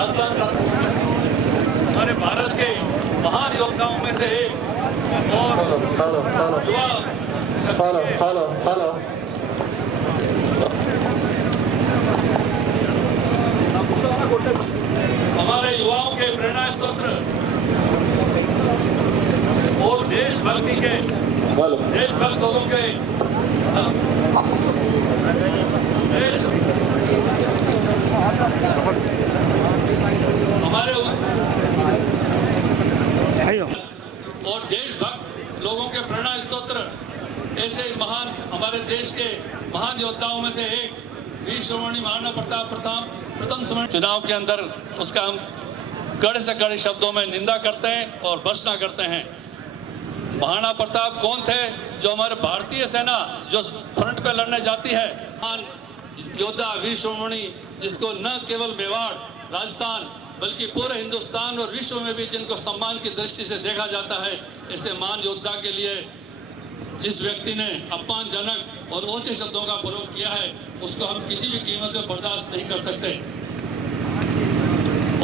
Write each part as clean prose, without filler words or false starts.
राजस्थान हमारे भारत के महान योद्धाओं में से एक और युवा हमारे युवाओं के प्रेरणा स्रोत और देशभक्ति के देशभक्त लोगों के हमारे और देशभक्त लोगों के प्रेरणा स्तोत्र ऐसे महान हमारे देश के महान योद्धाओं में से एक वीर शिरोमणि महाराणा प्रताप प्रथम चुनाव के अंदर उसका हम कड़े से कड़े शब्दों में निंदा करते हैं और भर्त्सना करते हैं। महाराणा प्रताप कौन थे? जो हमारे भारतीय सेना जो फ्रंट पे लड़ने जाती है, महान योद्धा वीर शिरोमणि, जिसको न केवल मेवाड़ राजस्थान बल्कि पूरे हिंदुस्तान और विश्व में भी जिनको सम्मान की दृष्टि से देखा जाता है, ऐसे महान योद्धा के लिए जिस व्यक्ति ने अपमानजनक और ऊंचे शब्दों का प्रयोग किया है, उसको हम किसी भी कीमत में बर्दाश्त नहीं कर सकते।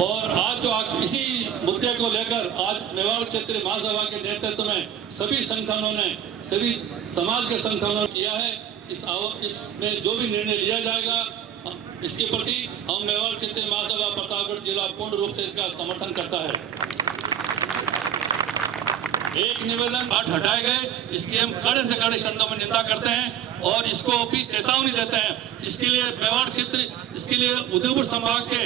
और आज जो इसी मुद्दे को लेकर आज मेवाड़ क्षेत्रीय महासभा के नेतृत्व में सभी संगठनों ने, सभी समाज के संगठनों ने किया है। इसमें जो भी निर्णय लिया जाएगा, इसके प्रति हम मेवाड़ क्षेत्रीय महासभा प्रतापगढ़ जिला पूर्ण रूप से इसका समर्थन करता है। एक निवेदन पाठ हटाए गए, इसकी हम कड़े से कड़े शब्दों में निंदा करते हैं और इसको भी चेतावनी देते हैं। इसके लिए मेवाड़ क्षेत्र, इसके लिए उदयपुर संभाग के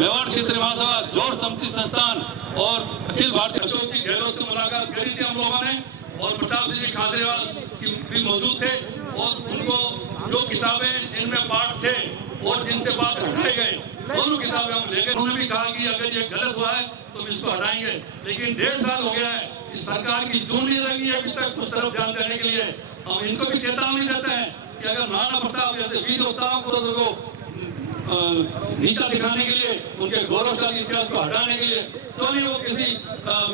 मेवाड़ क्षेत्रीय महासभा जोर समिति संस्थान और अखिल भारतीय अशोक की गहलोत से मुलाकात करी थी हम लोगों ने, और प्रताप सिंह खाजरेवास भी मौजूद थे, और उनको जो किताबें जिनमें पाठ थे और जिनसे बात हटाए गए, दोनों किताबें हम ले गए। उन्होंने भी कहा कि अगर ये गलत हुआ है तो हम इसको हटाएंगे, लेकिन 1.5 साल हो गया है, इस सरकार की चुन नहीं लगी है अभी तक उस तरफ ध्यान देने के लिए। हम इनको भी चेतावनी देते हैं कि अगर महाराणा प्रताप जैसे वीर योद्धाओं को नीचा दिखाने के लिए, उनके गौरवशाली इतिहास को हटाने के लिए, तो नहीं वो किसी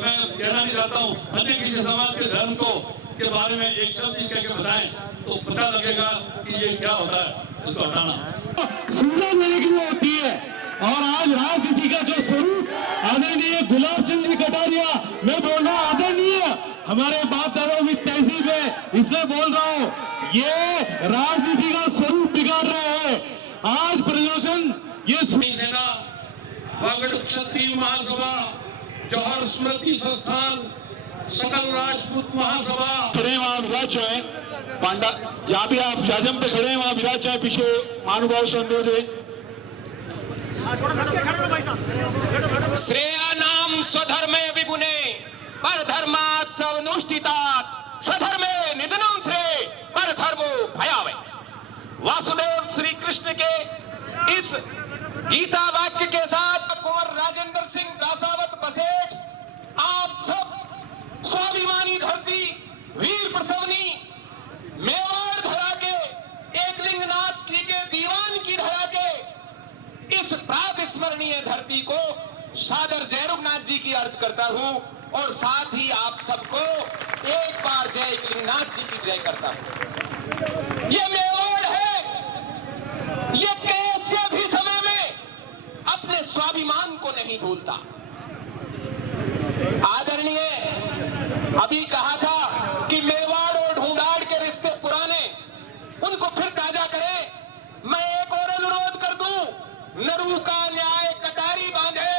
मैं कहना नहीं चाहता हूँ अन्य किसी समाज के धर्म को के बारे में एक शब्द कह के बताएं तो पता लगेगा कि ये क्या होता है। इसको हटाना सुंदर निरीक्षण होती है। और आज राजनीति का जो स्वरूप आदरणीय गुलाब चंद जी कटारिया, मैं बोल रहा हूँ आदरणीय, हमारे बाप दादाओं की तहजीब है, इसलिए बोल रहा हूँ, ये राजनीति का स्वरूप बिगाड़ रहे हैं। आज प्रदर्शन ये सेना, वागड़ क्षत्रिय महासभा, जौहर स्मृति संस्थान, सकल राजपूत महासभा खड़े वहां विराज है पांडा, जहाँ भी आप शाजम पे खड़े हैं वहां विराज है, पीछे महानुभाव से अनुरोध है। श्रेया नाम स्वधर्मे विगुणे पर धर्मात् स्वनुष्ठितात् स्वधर्मे निधनम श्रेय पर धर्मो भयावह। वासुदेव श्री कृष्ण के इस गीता वाक्य के साथ कुंवर राजेंद्र सिंह दासावत बसेठ, आप सब स्वाभिमानी धरती, वीर प्रसवनी, मेवाड़ धरा के, एकलिंगनाथ की के दीवान की धरा के इस प्रात स्मरणीय धरती को सादर जयरुगनाथ जी की अर्ज करता हूं, और साथ ही आप सबको एक बार जय एकलिंगनाथ जी की जय करता हूं। ये मेवाड़ है, ये कैसे भी समय में अपने स्वाभिमान को नहीं भूलता। आदरणीय अभी कहा था कि मेवाड़ और ढूंढाड़ के रिश्ते पुराने, उनको फिर ताजा करें। मैं एक और अनुरोध कर दूं, नरू का न्याय कटारी बांधे,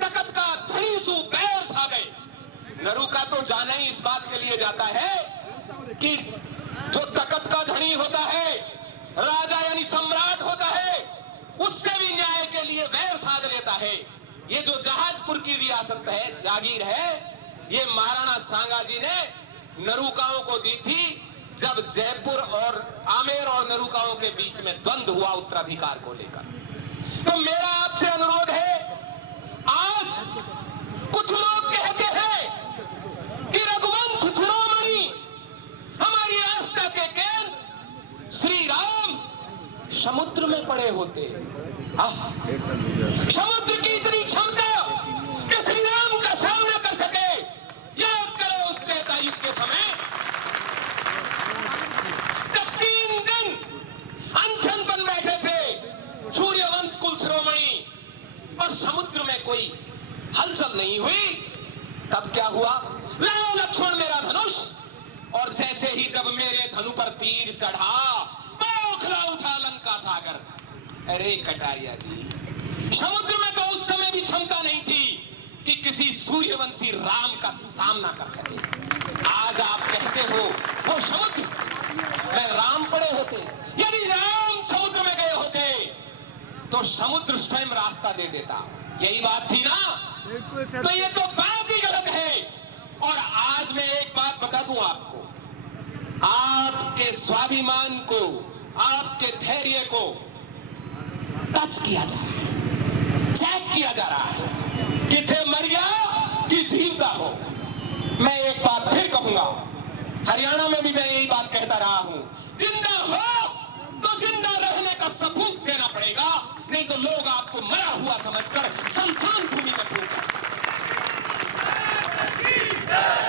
तकत का धनी सु बैर सागे। नरू का तो जाना ही इस बात के लिए जाता है कि जो तकत का धनी होता है, राजा यानी सम्राट होता है, उससे भी न्याय के लिए वैर साध लेता है। ये जो जहाजपुर की रियासत है, जागीर है, ये महाराणा सांगा जी ने नरूकाओं को दी थी जब जयपुर और आमेर और नरूकाओं के बीच में द्वंद्व हुआ उत्तराधिकार को लेकर। तो मेरा आपसे अनुरोध है, आज कुछ लोग कहते हैं कि रघुवंश शिरोमणि, हमारी आस्था के केंद्र श्री राम समुद्र में पड़े होते। समुद्र की इतनी क्षमता कि श्री राम का सामना कर सके। याद करो उस त्रेता युग के समय जब 3 दिन अनशन पर बैठे थे सूर्यवंश कुल शिरोमणि लक्ष्मण मेरा धनुष, और जैसे ही जब मेरे धनु पर तीर चढ़ा, बौखला उठा लंका सागर। अरे कटारिया जी, समुद्र में तो उस समय भी क्षमता नहीं थी कि किसी सूर्यवंशी राम का सामना कर सके। आज आप कहते हो वो समुद्र में राम पड़े होते। यदि राम समुद्र में गए होते तो समुद्र स्वयं रास्ता दे देता। यही बात थी ना? तो ये तो बात ही गलत है। और आज मैं एक बात बता दूं आपको, आपके स्वाभिमान को, आपके धैर्य को टच किया जा रहा है, चेक किया जा रहा है। किथे मर गया कि जीवता हो। मैं एक बात फिर कहूंगा, हरियाणा में भी मैं यही बात कहता रहा हूं, जिंदा हो तो जिंदा रहने का सबूत देना पड़ेगा, नहीं तो लोग आपको मरा हुआ समझकर शमशान भूमि में फूंकेंगे।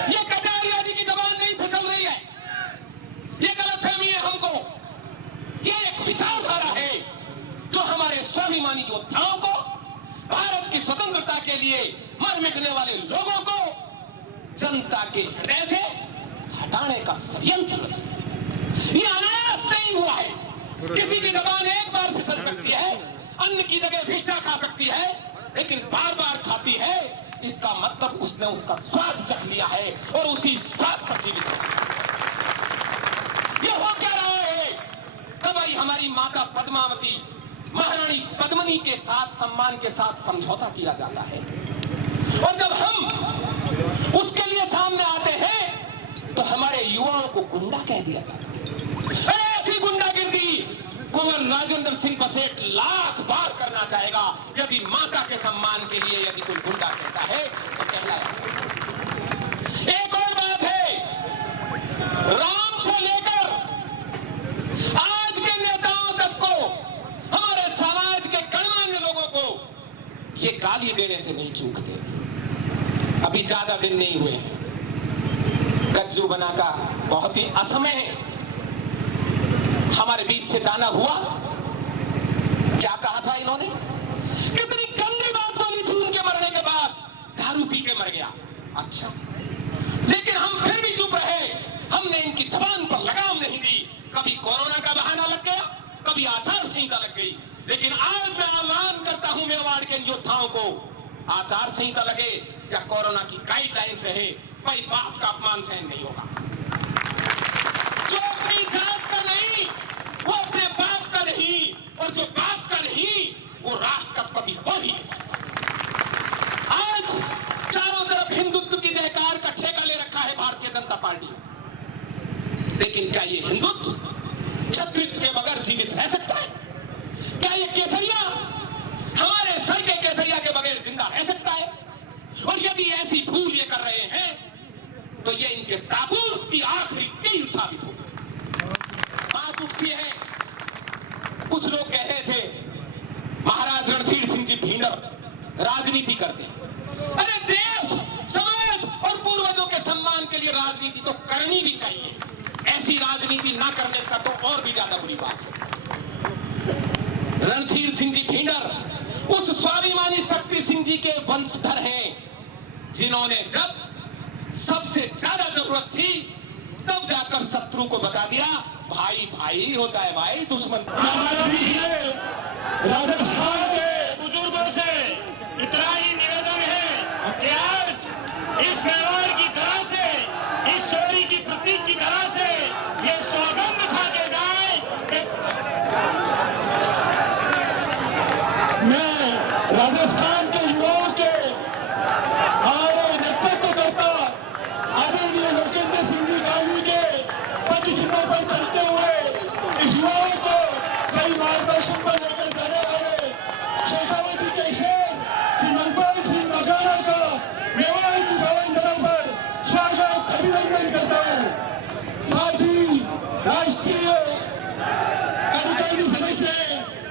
ये कटारिया जी की जबान नहीं फिसल रही है, ये गलतफहमी है हमको। ये एक विचारधारा है जो हमारे स्वाभिमानी योद्धाओं को, भारत की स्वतंत्रता के लिए मर मिटने वाले लोगों को जनता के हृदय से हटाने का षड्यंत्र रचा। ये अनायास नहीं हुआ है। किसी की जबान एक बार फिसल सकती है, अन्न की जगह भिष्टा खा सकती है, लेकिन बार बार खाती है, इसका मतलब उसने उसका स्वाद चख लिया है और उसी स्वाद पर जीवित है। ये हो क्या रहा है? कब आई हमारी माता पद्मावती, महारानी पद्मिनी के साथ सम्मान के साथ समझौता किया जाता है, और जब हम उसके लिए सामने आते हैं तो हमारे युवाओं को गुंडा कह दिया जाता है। अरे ऐसी गुंडागिर्दी कुंवर राजेंद्र सिंह बसेठ लाख बार करना चाहेगा यदि माता के सम्मान के लिए यदि कोई गुंडा कहता है तो कहलाया। एक और बात है, राम से लेकर आज के नेताओं तक को, हमारे समाज के गणमान्य लोगों को ये गाली देने से नहीं चूकते। अभी ज्यादा दिन नहीं हुए हैं, गज्जू बना का बहुत ही असमय है हमारे बीच से जाना हुआ। क्या कहा था इन्होंने? कितनी गंदी बात बोली थी उनके मरने के बाद, दारू पी के मर गया। अच्छा, लेकिन हम फिर भी चुप रहे, हमने इनकी जबान पर लगाम नहीं दी। कभी कोरोना का बहाना लग गया, कभी आचार संहिता लग गई, लेकिन आज मैं आह्वान करता हूं मेवाड़ के योद्धाओं को, आचार संहिता लगे या कोरोना की गाइडलाइंस रहे, भाई बाप का अपमान सहन नहीं होगा। जो अपनी जात का नहीं वो अपने बाप का नहीं, और जो बाप का नहीं वो राष्ट्र का कभी हो ही नहीं सकता। आज चारों तरफ हिंदुत्व की जयकार का ठेका ले रखा है भारतीय जनता पार्टी, लेकिन क्या ये हिंदुत्व क्षत्रित्व के बगैर जीवित रह सकता है? क्या ये केसरिया हमारे सर के केसरिया के बगैर जिंदा रह सकता है? और यदि ऐसी भूल ये कर रहे हैं तो ये इनके ताबूत की आखिरी कील साबित होगी। बात उठती है, कुछ लोग कह रहे थे महाराज रणधीर सिंह जी भिंडर राजनीति करते हैं। अरे देश, समाज और पूर्वजों के सम्मान के लिए राजनीति तो करनी भी चाहिए, ऐसी राजनीति ना करने का तो और भी ज्यादा बुरी बात है। रणधीर सिंह जी भिंडर उस स्वाभिमानी शक्ति सिंह जी के वंशधर हैं जिन्होंने जब सबसे ज्यादा जरूरत थी तब जाकर शत्रु को बता दिया भाई भाई होता है भाई, दुश्मन। राजस्थान के बुजुर्गों से इतना ही निवेदन है कि आज इस मेवाड़ की तरह से, इस शौर्य की प्रतीक की तरह से ये सौगंध खा के जाए कि मैं राजस्थान के युवाओं के हमारे नेतृत्व करता आदरणीय लोकेंद्र सिंह जी गांधी के पदचिन्हों पर चलते हुए इस युवाओं को सही मार्गदर्शन पर लेकर जाने वाले शेखावती के शेर श्री मनपाल सिंह बघाना का मेवाड़ की भवन धरा पर स्वागत अभिनंदन करता हूँ। साथ ही राष्ट्रीय कार्यकारिणी सदस्य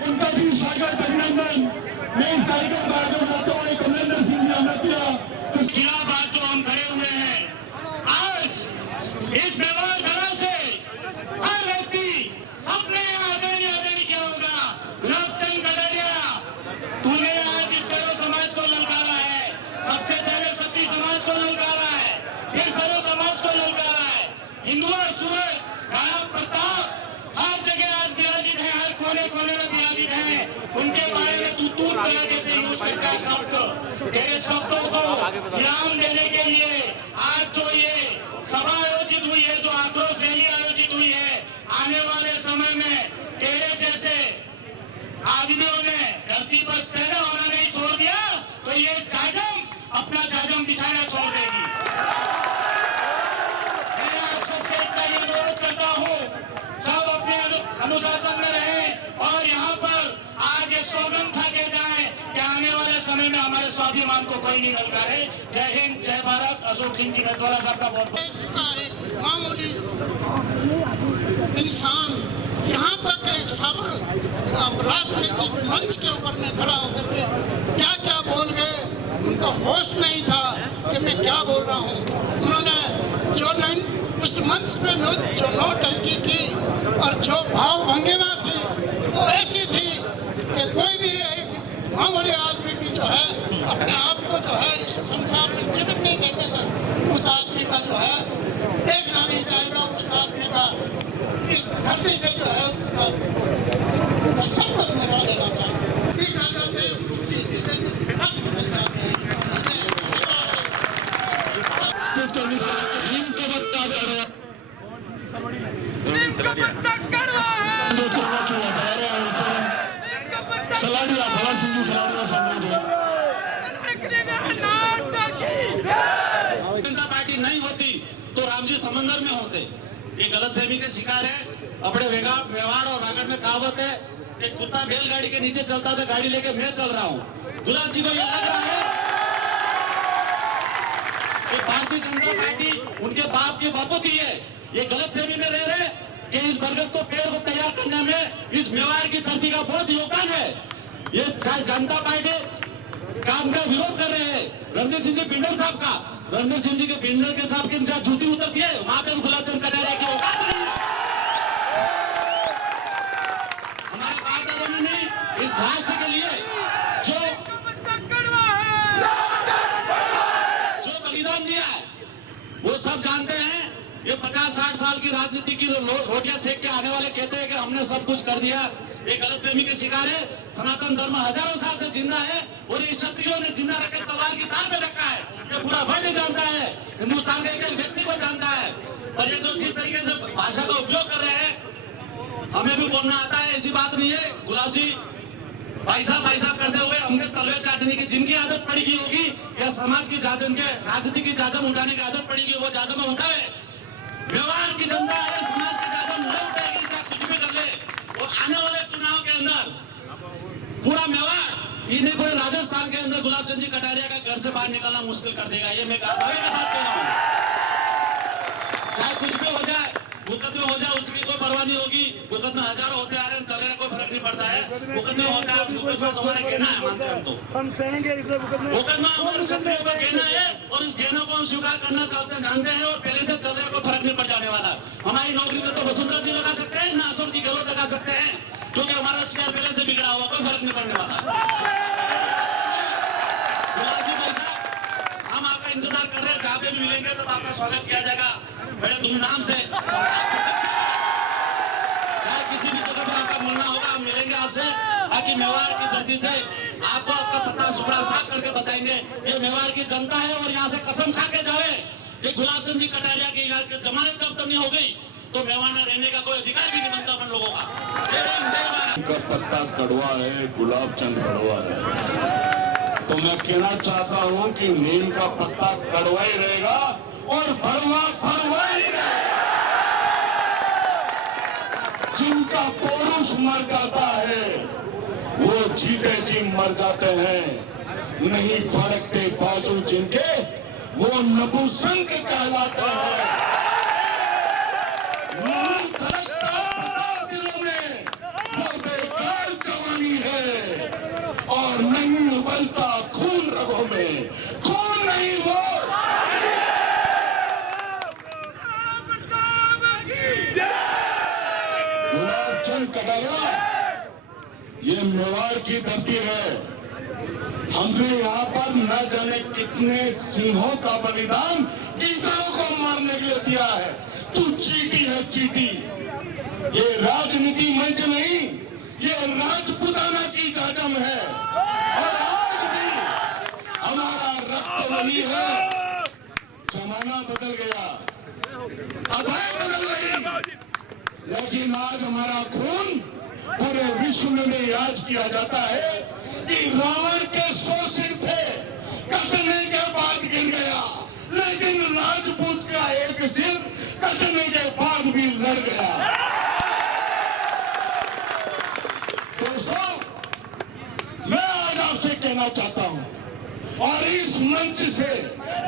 उनका भी स्वागत अभिनंदन। मैं इस कार्यक्रम का आगे बढ़ाता हूँ। कमलेंद्र सिंह जी अमृतिया तो खिलाफ बात जो हम खड़े हुए हैं, आज इस मेवाड़ धरा से हर व्यक्ति अपने आदरणीय क्या होगा, लवचंद कटारिया तूने आज इस सर्व समाज को ललकारा है, सबसे पहले सती समाज को ललकारा है, फिर सर्व समाज हिंदुआ सूरज राणा प्रताप हर जगह आज विराजित है, हर कोने कोने में विराजित है। उनके बारे में तू तरीके से यूज करता है शब्द। तेरे शब्दों को विराम देने के लिए आज जो ये सभा आयोजित हुई है, जो आक्रोश रैली आयोजित हुई है, आने वाले समय में तेरे जैसे आदमियों ने धरती पर पैदा होना नहीं छोड़ दिया तो ये जाजम अपना जाजम बिछाना छोड़ देगी। मैं आप सबसे इतना ही अनुरोध करता हूँ, सब अपने अनुशासन में रहें और यहाँ पर आज ये सौगंध खा के जाए कि आने वाले समय में हमारे स्वाभिमान को कोई नहीं नकारे। जय हिंद, जय भारत। अशोक सिंह जी मेहतवाला साहब का बहुत देश का एक मामूली इंसान यहाँ तक एक राजनीतिक मंच के ऊपर में खड़ा होकर के क्या क्या बोल गए, उनको होश नहीं था कि मैं क्या बोल रहा हूँ। उन्होंने जो उस मंच पे जो नौटंकी की और जो भाव भंगिमा थी वो ऐसी थी कि कोई भी एक मामूली आदमी की जो है अपने आप को जो है इस संसार में जीवित नहीं देखेगा, उस आदमी का जो है देखना नहीं चाहेगा, उस आदमी का इस धरती से जो है उसका सब कुछ मिटा देना चाहिए। सलाडिया भगवान सिंह जी सलाडिया जनता पार्टी नहीं होती तो रामजी समंदर में होते। ये गलतफहमी के शिकार है। अपने व्यवहार और वागड़ में कहावत है कि कुत्ता बैलगाड़ी के नीचे चलता था, गाड़ी लेके मैं चल रहा हूँ। गुलाब जी को ये लग रहा है कि भारतीय जनता पार्टी उनके बाप की बापोती है। ये गलतफहमी में रह रहे कि इस बरगद को पेड़ को तैयार करने में इस मेवाड़ की धरती का बहुत योगदान है। ये जनता पार्टी काम का विरोध कर रहे हैं रणधीर सिंह जी बिंडल साहब का। रणधीर सिंह जी के बिंडल के साहब के जहाँ जूती उतरती है वहां पे गुलाब चंद कटारिया की औकात नहीं है। हमारे बाप दादा ने इस राष्ट्र के लिए जो बलिदान दिया है वो सब जानते हैं। ये 50-60 साल की राजनीति की रोटियां सेक के आने वाले कहते हैं कि हमने सब कुछ कर दिया। ये गलतफहमी के शिकार है। सनातन धर्म हजारों साल से जिंदा है और ये क्षत्रियों ने जिंदा रखकर तलवार की तार में रखा है। ये पूरा वर्ल्ड जानता है, हिंदुस्तान के एक व्यक्ति को जानता है। और ये जो जिस तरीके से भाषा का उपयोग कर रहे हैं हमें भी बोलना आता है, ऐसी बात नहीं है। गुलाब जी भाई साहब करते हुए हमने तलवे चाटने की जिनकी आदत पड़ी की होगी या समाज की जाजम के राजनीति की जाजम उठाने की आदत पड़ेगी वो जाजम उठाए। व्यवहार की जनता है, समाज की जाजम न उठाएगी चाहे कुछ भी कर ले। और आने वाले चुनाव के अंदर पूरा मेवाड़ इन्हें पूरे राजस्थान के अंदर गुलाब चंद जी कटारिया का घर से बाहर निकलना मुश्किल कर देगा। ये मैं दावे के साथ कह रहा हूँ। चाहे कुछ भी हो जाए, मुकदमे हो जाए, उसकी कोई परवाह नहीं होगी। मुकदमे हजारों होते आ रहे हैं, चलने कोई फर्क नहीं पड़ता है। मुकदमे होता है, मुकदमा तुम्हारे कहना है, मानते हैं हम तो। हम सहेंगे मुकदमा हमारे क्षत्रियों का कहना है और इस कहना को हम स्वीकार करना जानते हैं और पहले से चल रहे कोई फर्क नहीं पड़ जाने वाला। हमारी नौकरी में तो वसुंधरा जी लगा सकते हैं ना अशोक जी गहलोत लगा सकते हैं क्योंकि हमारा स्क्वायर पहले से बिगड़ा हुआ, कोई फर्क नहीं पड़ने वाला। गुलाब जी भाई साहब हम आपका इंतजार कर रहे हैं, जहाँ पे भी मिलेंगे तब आपका स्वागत किया जाएगा बड़े धूमधाम से। चाहे किसी भी जगह पर आपका मिलना होगा हम मिलेंगे आपसे, ताकि मेवाड़ की धरती से आपको आपका पता सुबह साफ करके बताएंगे। ये मेवाड़ की जनता है और यहाँ से कसम खा के जाए ये गुलाब चंद जी कटारिया की जमानत जब तक नहीं हो गई तो मेवाड़ में रहने का कोई अधिकार भी नहीं बनता अपन लोगों का। जय हिंद, जय भारत। का पत्ता कड़वा है, गुलाब चंद कड़वा है। तो मैं कहना चाहता हूं कि नीम का पत्ता कड़वा ही रहेगा और भड़वा भड़वा ही रहेगा। जिनका पौरुष मर जाता है वो जीते जी मर जाते हैं। नहीं फड़कते बाजू जिनके वो नपुंसक कहलाते हैं। नहीं धड़कता प्रताप दिलों में वो बेकार जवानी है और नहीं उबलता खून रगों में, खून नहीं वो। गुलाब चंद कटारिया ये मेवाड़ की धरती है। हमने यहाँ पर न जाने कितने सिंहों का बलिदान ईगलों को मारने के लिए दिया है। तू चीटी है चीटी। ये राजनीति मंच नहीं, ये राजपुताना की जाजम है। और आज भी हमारा रक्त वही है। जमाना बदल गया, अदाएं बदल गई, लेकिन आज हमारा खून पूरे विश्व में याद किया जाता है कि रावण के 100 सिर थे, कटने के बाद गिर गया, लेकिन राजपूत का एक सिर कटने के बाद भी लड़ गया। दोस्तों, मैं आज आपसे कहना चाहता हूं और इस मंच से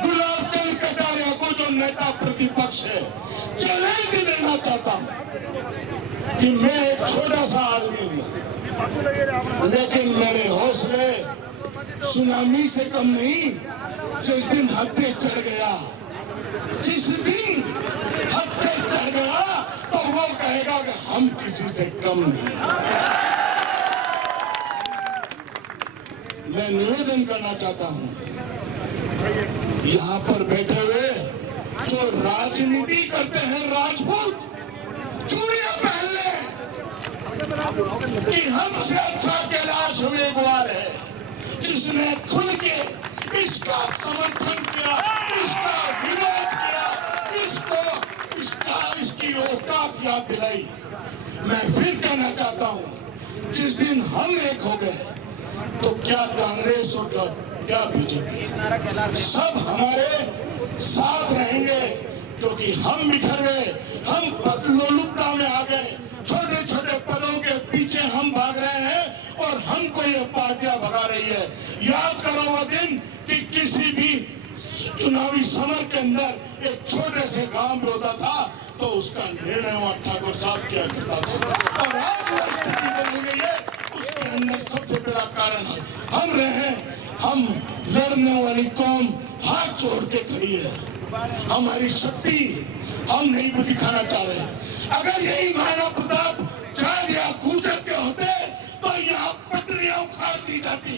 गुलाब चंद कटारिया को, जो नेता प्रतिपक्ष है, चैलेंज देना चाहता हूं कि मैं एक छोटा सा आदमी हूं, लेकिन मेरे हौसले सुनामी से कम नहीं। जिस दिन हद पे चढ़ गया, जिस दिन हद पे चढ़ गया, तो वो कहेगा कि हम किसी से कम नहीं। मैं निवेदन करना चाहता हूं, यहाँ पर बैठे हुए जो राजनीति करते हैं राजपूत, चूड़ियां पहन ले कि हमसे अच्छा कैलाश उम्मीदवार है, जिसने खुल के इसका समर्थन किया, इसका विरोध किया, इसकी औकात याद दिलाई। मैं फिर कहना चाहता हूं, जिस दिन हम एक हो गए, तो क्या कांग्रेस और क्या बीजेपी, सब हमारे साथ रहेंगे, क्योंकि हम बिखर गए, हम पदलोलुपता में आ गए, छोटे छोटे पदों के पीछे हम भाग रहे हैं और हमको ये पार्टियां भगा रही है। याद करो वो दिन कि किसी भी चुनावी समर के अंदर एक छोटे से गांव में होता था तो उसका निर्णय वहां ठाकुर साहब किया करता था, और आज वो स्थिति बदल गई है। उसके अंदर सबसे बड़ा कारण हम रहे, हम लड़ने वाली कौम हाथ जोड़ के खड़ी है। हमारी शक्ति हम नहीं भी दिखाना चाह रहे। अगर यही महाराणा प्रताप चाहे या गुर्जर के होते तो यहाँ पटरियां उखाड़ दी जाती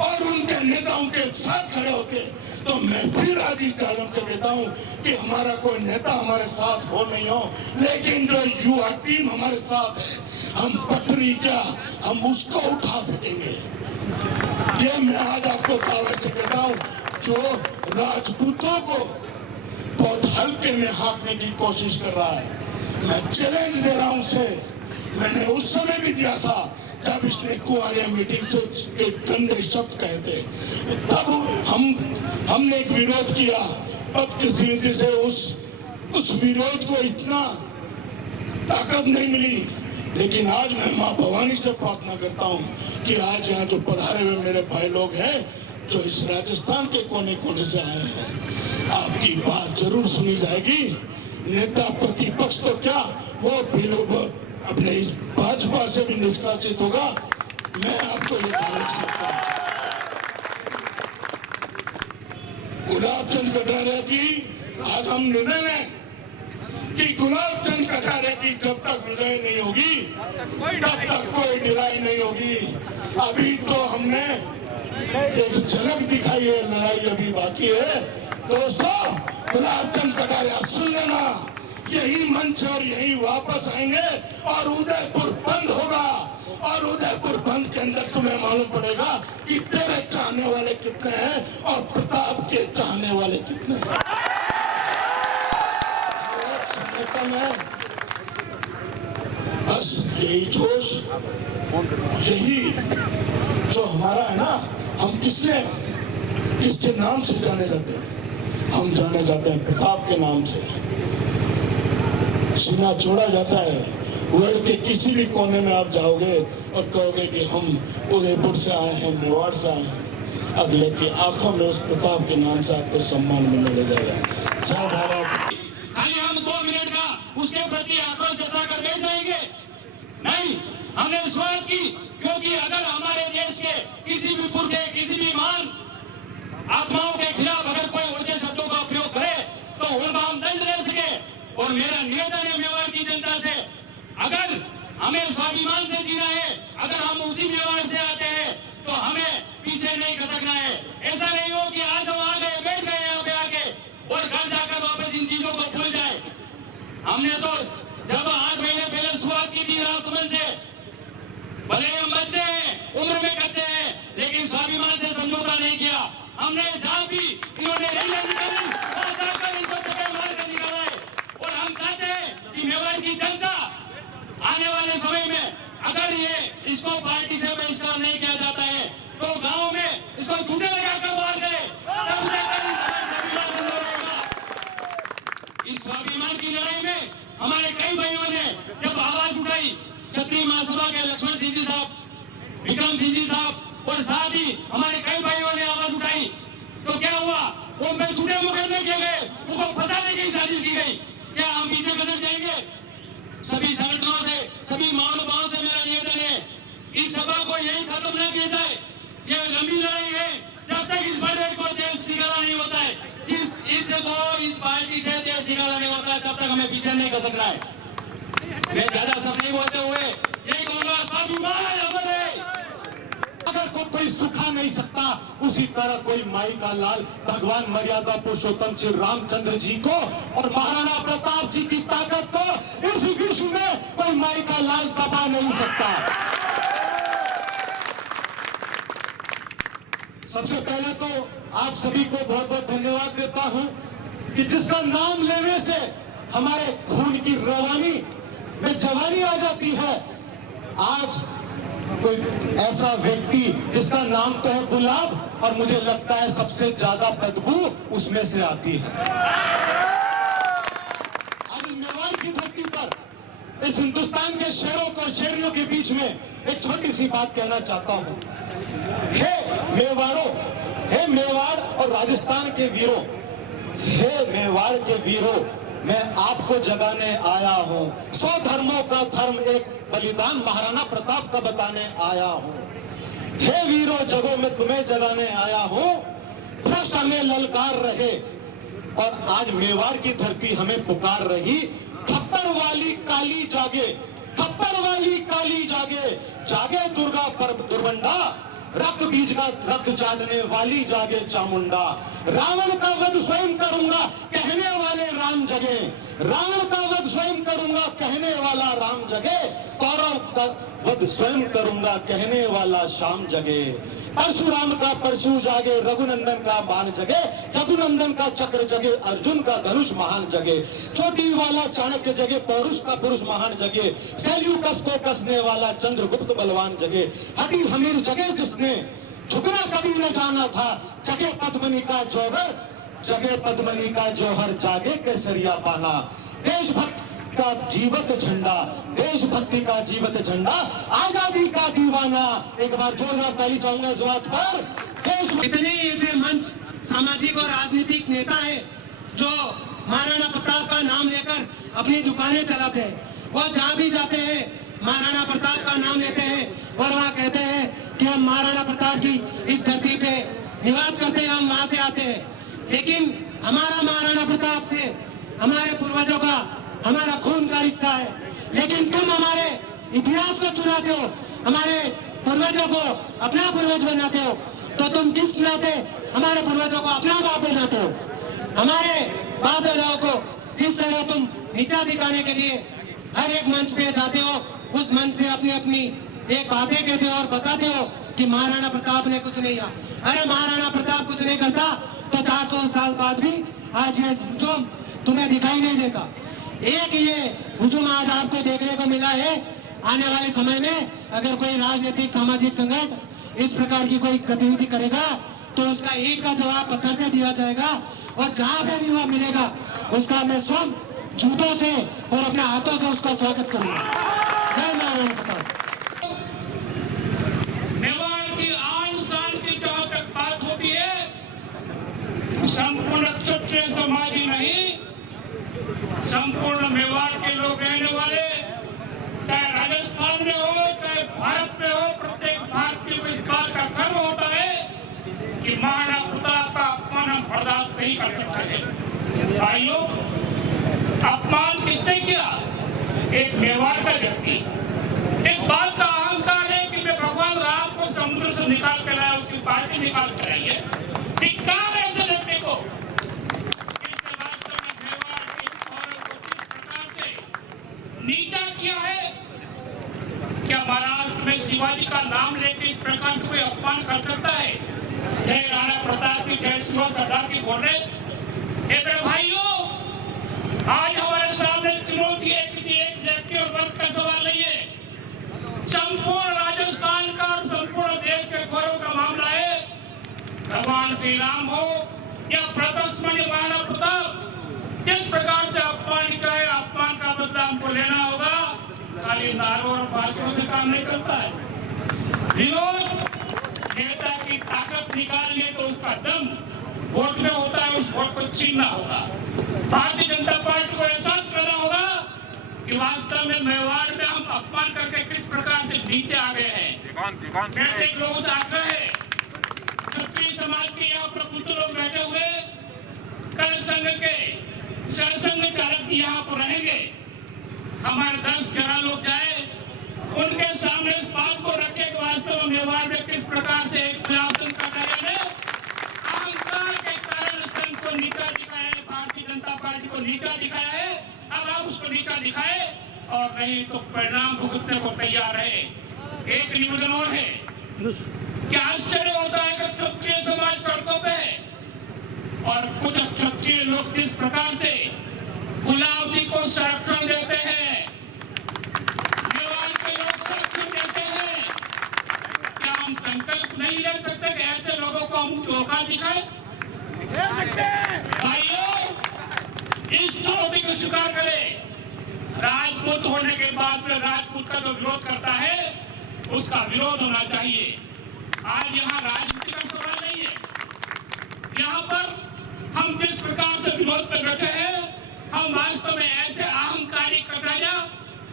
और उनके नेताओं के साथ खड़े होते। तो मैं फिर आज इस जालम से कहता हूँ कि हमारा कोई नेता हमारे साथ हो नहीं हो, लेकिन जो युवा टीम हमारे साथ है, हम पटरी क्या, हम उसको उठा फेंकेंगे। ये मैं आज आपको दावे से कहता हूँ, जो राजपूतों को बहुत हल्के में हाँकने की कोशिश कर रहा है, मैं चैलेंज दे रहा हूं उसे। मैंने उस समय भी दिया था जब इसने कुआरिया मीटिंग से एक गंदे शब्द कहे थे, तब हमने एक विरोध किया। बदकिस्मती से उस विरोध को इतना ताकत नहीं मिली, लेकिन आज मैं माँ भवानी से प्रार्थना करता हूँ कि आज यहाँ जो पधारे हुए मेरे भाई लोग हैं, जो इस राजस्थान के कोने कोने से आए हैं, आपकी बात जरूर सुनी जाएगी। नेता प्रतिपक्ष तो क्या, वो अपने इस भाजपा से भी निष्कासित होगा। मैं आपको ये दावा सकता हूं। गुलाब चंद कटारिया की आज हम निर्णय लें कि गुलाब चंद कटारिया की जब तक विदाई नहीं होगी, तब तक कोई ढिलाई नहीं होगी। अभी तो हमने एक झलक दिखाई है, लड़ाई अभी बाकी है। दोस्तों, गुलाब चंद कटारिया सुन लेना, यही मंच और यही वापस आएंगे और उदयपुर बंद होगा, और उदयपुर बंद के अंदर तुम्हें मालूम पड़ेगा कि तेरे चाहने वाले कितने हैं और प्रताप के चाहने वाले कितने हैं। समय कम है, बस यही जोश, यही जो हमारा है ना, हम किसके नाम से जाने जाते हैं? हम जाने जाते हैं प्रताप के नाम से। सीना छोड़ा जाता है, वर्ल्ड के किसी भी कोने में आप जाओगे और कहोगे कि हम उदयपुर से आए हैं, मेवाड़ से आए हैं, अगले की आंखों में उस प्रताप के नाम से आपको सम्मान मिलने लगेगा। जय भारत। खाली हम 2 मिनट का उसके प्रति आक्रोश जता कर बैठ जाएंगे? नहीं, हमने शुरुआत की, क्योंकि अगर हमारे देश के किसी भी पुरखे, किसी भी महान आत्माओं के खिलाफ अगर कोई ऊंचे शब्दों का प्रयोग करे तो उनका हम दंड दे सके। और मेरा निवेदन है मेवाड़ की जनता से, अगर हमें स्वाभिमान से जीना है, अगर हम उसी मेवाड़ से आते हैं, तो हमें पीछे नहीं खसकना है। ऐसा नहीं हो कि आज हम आ गए, बैठ गए यहाँ पे आके और घर जाकर वापस इन चीजों को भूल जाए। हमने तो जब 8 महीने पहले शुरुआत की थी राजसमंद से, भले हम बच्चे हैं, उम्र में कच्चे हैं, लेकिन स्वाभिमान से समझौता नहीं किया। हमने जहां भी इन्होंने रैलियां निकाली वहां जाकर इनको टक्कर मार कर निकाला है। और हम चाहते हैं कि मेवाड़ की जनता आने वाले समय में अगर ये इसको पार्टी से बहिष्कार नहीं किया जाता है तो गांव में इसको झूठे लगाकर मार दे, तब जाकर इस स्वाभिमान बंद रहेगा। इस स्वाभिमान की लड़ाई में हमारे कई भाइयों ने जब आवाज उठाई, क्षत्रिय महासभा के लक्ष्मण सिंह जी साहब, विक्रम सिंह जी साहब और साथ ही हमारे कई भाइयों ने आवाज उठाई, तो क्या हुआ? वो में झूठे मुकदमे किए गए, उनको फंसाने की साजिश की गई। क्या हम पीछे खसक जाएंगे? सभी संगठनों से, सभी महानुभावों से मेरा निवेदन है, इस सभा को यही खत्म न किया जाए। ये लंबी लड़ाई है, जब तक इस बड़े को देश निकाला नहीं होता है, इस पार्टी से देश निकाला नहीं होता है, तब तक हमें पीछे नहीं खसकना है। मैं ज्यादा सब नहीं बोलते हुए यही कहूंगा, स्वाभिमान अमर है। अगर कोई सुखा नहीं सकता, उसी तरह कोई माई का लाल भगवान मर्यादा पुरुषोत्तम श्री रामचंद्र जी को और महाराणा प्रताप जी की ताकत को इस विश्व में कोई माई का लाल दबा नहीं सकता। सबसे पहले तो आप सभी को बहुत बहुत धन्यवाद देता हूं कि जिसका नाम लेने से हमारे खून की रवानी में जवानी आ जाती है। आज कोई ऐसा व्यक्ति जिसका नाम तो है गुलाब, और मुझे लगता है सबसे ज्यादा बदबू उसमें से आती है। आज मेवाड़ की धरती पर, इस हिंदुस्तान के शेरों और शेरियों के बीच में एक छोटी सी बात कहना चाहता हूं। हे मेवाड़ों, हे मेवाड़ और राजस्थान के वीरों, हे मेवाड़ के वीरों, मैं आपको जगाने आया हूं। 100 धर्मों का धर्म एक बलिदान महाराणा प्रताप का बताने आया हूं। हे वीरों, जगों में तुम्हें जगाने आया हूं। भ्रष्ट हमें ललकार रहे और आज मेवाड़ की धरती हमें पुकार रही। थप्पड़ वाली काली जागे, थप्पड़ वाली काली जागे, जागे दुर्गा पर दुर्बंडा, रक्त बीज का रक्त चाटने वाली जागे चामुंडा। रावण का वध स्वयं करूंगा कहने वाले राम जगे, रावण का वध स्वयं करूंगा कहने वाला राम जगे, कौरव का वध स्वयं करूंगा कहने वाला शाम जगे। परशुराम का परशु जागे, रघुनंदन का बाण जगे, रघुनंदन का चक्र जगे, अर्जुन का धनुष महान जगे, चोटी वाला चाणक्य जगे, पौरुष का पुरुष महान जगे, सेल्यूकस को कसने वाला चंद्रगुप्त बलवान जगे, हटी हमीर जगे जिसने झुकना कभी न जाना था, जगे पद्मनी का जौहर, जगे पद्मनी का जौहर, जागे केसरिया पाना। देशभक्त का जीवत झंडा, देशभक्ति का जीवत झंडा, आजादी का दीवाना। एक बार जोरदार ताली चाहूंगा इस बात पर। देश इतने ऐसे मंच, सामाजिक और राजनीतिक नेता है जो महाराणा प्रताप का नाम लेकर अपनी दुकानें चलाते हैं। वो जहाँ भी जाते हैं महाराणा प्रताप का नाम लेते हैं और वहाँ कहते हैं कि हम महाराणा प्रताप की इस धरती पे निवास करते हैं, हम वहां से आते हैं। लेकिन हमारा महाराणा प्रताप से हमारे पूर्वजों का, हमारा खून का रिश्ता है। लेकिन तुम हमारे इतिहास को चुराते हो, हमारे पूर्वजों को अपना पूर्वज बनाते हो, तो तुम किस नाते हमारे पूर्वजों को अपना बाप बनाते हो? हमारे बाप दादाओं को जिस तरह तुम नीचा दिखाने के लिए हर एक मंच पे जाते हो, उस मंच से अपनी अपनी एक बातें कहते हो और बताते हो कि महाराणा प्रताप ने कुछ नहीं किया। अरे महाराणा प्रताप कुछ नहीं करता तो 400 साल बाद भी आज ये हुजूम तुम्हें दिखाई नहीं देता। एक ये हुजूम आज आपको देखने को मिला है। आने वाले समय में अगर कोई राजनीतिक सामाजिक संगठन इस प्रकार की कोई गतिविधि करेगा तो उसका ईंट का जवाब पत्थर से दिया जाएगा, और जहां पे भी वो मिलेगा उसका मैं स्वयं जूतों से और अपने हाथों से उसका स्वागत करूंगा। जय महाराणा प्रताप। मेवाड़ की आन शान की जहां तक बात होती है, संपूर्ण क्षत्रिय समाज ही नहीं, संपूर्ण मेवाड़ के लोग रहने वाले, चाहे राजस्थान में हो चाहे भारत में हो, प्रत्येक भारतीय को इस बात का गर्व होता है कि महाराणा प्रताप का अपमान हम बर्दाश्त नहीं कर सकते हैं। भाइयों, अपमान किसने किया? एक मेवाड़ का व्यक्ति इस बात का अहंकार है कि मैं भगवान राम को समुद्र से निकाल कर लाया, उसकी पार्टी निकाल कर आई है। धिक्कार है ऐसे व्यक्ति को। इसके वास्तव में मेवाड़ की औरत को किस प्रकार से नीचा किया है। क्या महाराष्ट्र में शिवाजी का नाम लेके इस प्रकार से कोई अपमान कर सकता है? जय राणा प्रताप की, जय शिवा सरदार की बोल रहे। मेरे भाइयों, आज हमारे सामने चुनौती है, किसी एक व्यक्ति और वर्ग का सवाल नहीं है, संपूर्ण राजस्थान का और संपूर्ण देश के गौरव का मामला है। भगवान श्री राम हो या प्रतापमणि महाराणा प्रताप, जिस प्रकार से अपमान किया है, अपमान का बदला हमको लेना होगा। खाली नारों और बातों से काम नहीं चलता है। विरोध नेता की ताकत निकालने तो उसका दम वोट में होता है, उस वोट को छीनना होगा। भारतीय जनता पार्टी को एहसास करना होगा कि वास्तव में मेवाड़ में हम अपमान करके किस प्रकार से नीचे आ गए हैं। मेरे लोगों से आग्रह है, क्षत्रिय समाज के यहाँ प्रबुद्ध लोग बैठे हुए, कल संघ के सरसंघ चालक यहाँ पर रहेंगे। हमारे 10-11 लोग जाए, उनके सामने इस बात को रखे कि वास्तव में मेवाड़ में किस प्रकार से एक गुलाबचंद कटारिया ने अहंकार के कारण संघ को नीचा दिखाया है, भारतीय जनता पार्टी को नीचा दिखाया है। अब आप उसको नीचा दिखाए और नहीं तो परिणाम भुगतने को तैयार है। एक निवेदन और है, क्या आश्चर्य होता है कि क्षत्रिय समाज सड़कों पे और कुछ क्षत्रिय लोग किस प्रकार से गुलाब जी को संरक्षण देते हैं, मेवाड़ के लोग संरक्षण देते हैं। क्या हम संकल्प नहीं ले सकते कि ऐसे लोगों को हम धोखा दिखाए? भाइयों, इस चुनौती को स्वीकार करें। राजपूत होने के बाद में राजपूत का जो विरोध करता है, उसका विरोध होना चाहिए। आज यहाँ राजनीति का सवाल नहीं है। यहाँ पर हम जिस प्रकार से विरोध पर बैठे हैं, हम वास्तव में ऐसे अहंकारी कटारिया,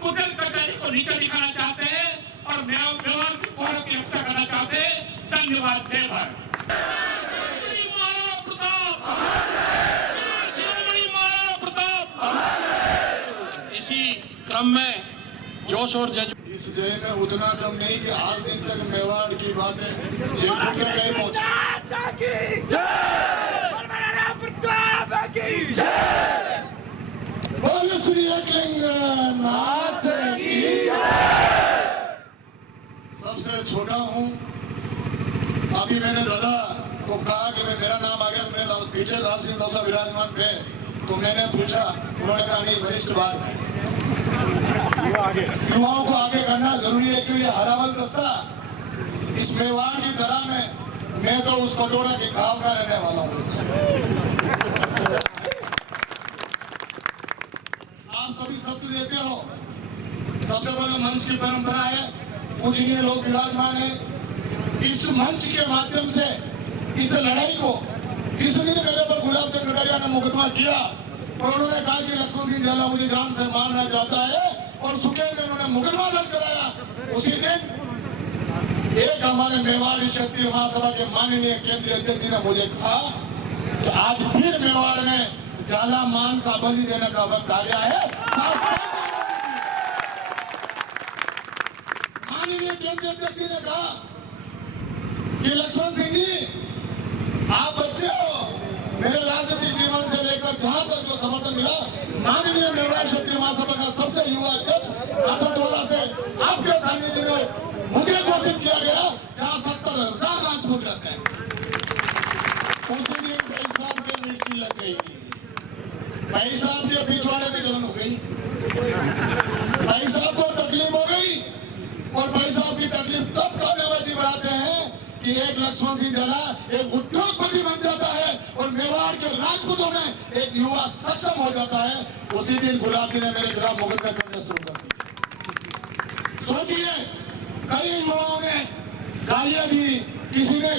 कुटिल कटारी को नीचे दिखाना चाहते हैं और मेवाड़ के गौरव की रक्षा करना चाहते हैं। धन्यवाद। जय भारत। इसी क्रम में जोश और जज्बा, इस जय में उतना दम नहीं कि आज दिन तक मेवाड़ की बातें जयपुर तक नहीं पहुंची। बोल श्री नाथ की। सबसे छोटा हूँ। अभी मैंने दादा को कहा कि मेरा नाम आ गया, तो मेरे पीछे लाल सिंह दौसा विराजमान थे, तो मैंने पूछा, उन्होंने कहा नहीं, वरिष्ठ बात है, युवाओं को आगे करना जरूरी है। क्यों? ये हरावल दस्ता इस मेवाड़ की तरह में, मैं तो उस कटोरा के गांव का रहने वाला हूँ। आप सभी शब्द देते हो। सबसे पहले मंच की परंपरा है, पूजनीय लोग विराजमान है। इस मंच के माध्यम से इस लड़ाई को, जिस दिन मेरे पर गुलाबचंद कटारिया ने मुकदमा किया और उन्होंने कहा कि लक्ष्मण सिंह झाला मुझे जान से मारना चाहता है और सुखेल में उन्होंने मुकदमा दर्ज कराया, उसी दिन एक हमारे मेवाड़ी क्षत्रिय महासभा के माननीय केंद्रीय अध्यक्ष जी ने मुझे कहा कि आज फिर मेवाड़ में झाला मान का बलि देने का वक्त आ गया है। माननीय केंद्रीय अध्यक्ष जी ने कहा कि लक्ष्मण सिंह जी, आप बच्चे हो, मेरे राजनीतिक जीवन से लेकर जहां तक जो समर्थन मिला, माननीय मेवाड़ क्षत्रिय महासभा का सबसे युवा अध्यक्ष राठौर से आपके सानिध्य में मुझे घोषित किया गया, जहां 70,000 राजपूत रहते हैं। उसी दिन भाई साहब के मिर्ची लग गई, भाई साहब के पिछवाड़े में जलन हो गई, भाई साहब को तकलीफ हो गई। और भाई साहब की तकलीफ तब करने बढ़ाते हैं कि एक लक्ष्मण सिंह झाला एक उद्योगपति बन जाता है और मेवाड़ के राजपूतों में एक युवा सक्षम हो जाता है। उसी दिन गुलाब जी ने मेरे खिलाफ मुकदमे करने शुरू कर दिए। सोचिए, कई युवाओं ने गालियां दी, किसी ने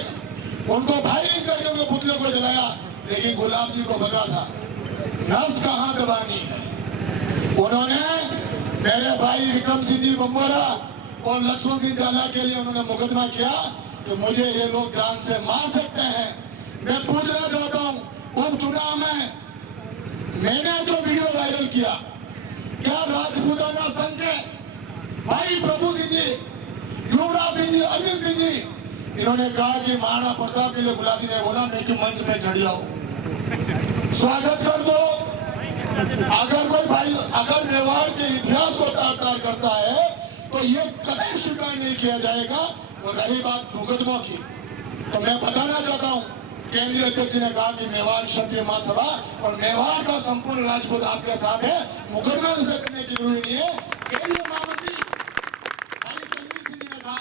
उनको भाई नहीं करके उनके पुतले को जलाया, लेकिन गुलाब जी को पता था नर्स कहाँ दबानी है। उन्होंने मेरे भाई विक्रम सिंह जी बम्बोरा और लक्ष्मण सिंह झाला के लिए उन्होंने मुकदमा किया कि मुझे ये लोग जान से मार सकते हैं। मैं पूछना चाहता हूँ, उपचुनाव में मैंने जो वीडियो वायरल किया, क्या राजपूताना संघ के भाई प्रभु सिंह जी, युवराज सिंह जी, अरविंद सिंह जी, इन्होंने कहा कि महाराणा प्रताप के लिए गुलाब जी ने बोला मैं कि मंच में चढ़ जाओ, स्वागत कर दो, अगर कोई भाई अगर मेवाड़ के इतिहास को तार करता है तो ये कभी स्वीकार नहीं किया जाएगा। और रही बात मुकदमों की, तो मैं बताना चाहता हूँ, केंद्रीय अध्यक्ष ने कहा कि मेवाड़ क्षत्रिय महासभा और मेवाड़ का संपूर्ण राजपूत आपके साथ है, मुकदमा से करने की जरूरी नहीं है। केंद्रीय महामंत्री भाई तनवीर सिंह जी ने कहा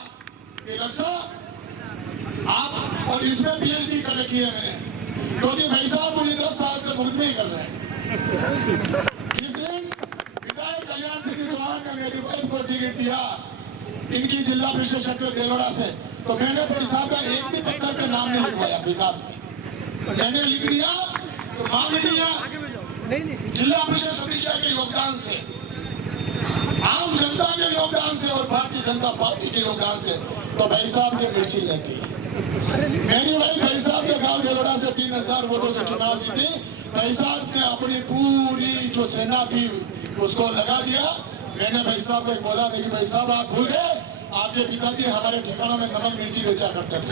कि रक्षा आप, और इसमें PhD कर रखी है मैंने, क्योंकि भाई साहब मुझे 10 साल से मुकदमे ही कर रहे हैं। जिस दिन विधायक कल्याण सिंह चौहान ने मेरी वाइफ को टिकट दिया इनकी जिला परिषद क्षेत्र देलोड़ा से, तो मैंने भाई साहब का एक भी पत्थर पे नाम नहीं लिखवाया विकास में, मैंने लिख दिया तो माननीय जिला परिषद सदस्य के योगदान से, आम जनता के योगदान से और भारतीय जनता पार्टी के योगदान से, तो भाई साहब के मिर्ची लेती है। मेरी भाई साहब के गांव देलोड़ा से 3000 वोटों से चुनाव जीती। भाई साहब ने अपनी पूरी जो सेना थी उसको लगा दिया। मैंने भाई साहब को बोला कि भाई साहब आप भूल गए, आपके पिताजी हमारे ठिकानों में नमक मिर्ची बेचा करते थे।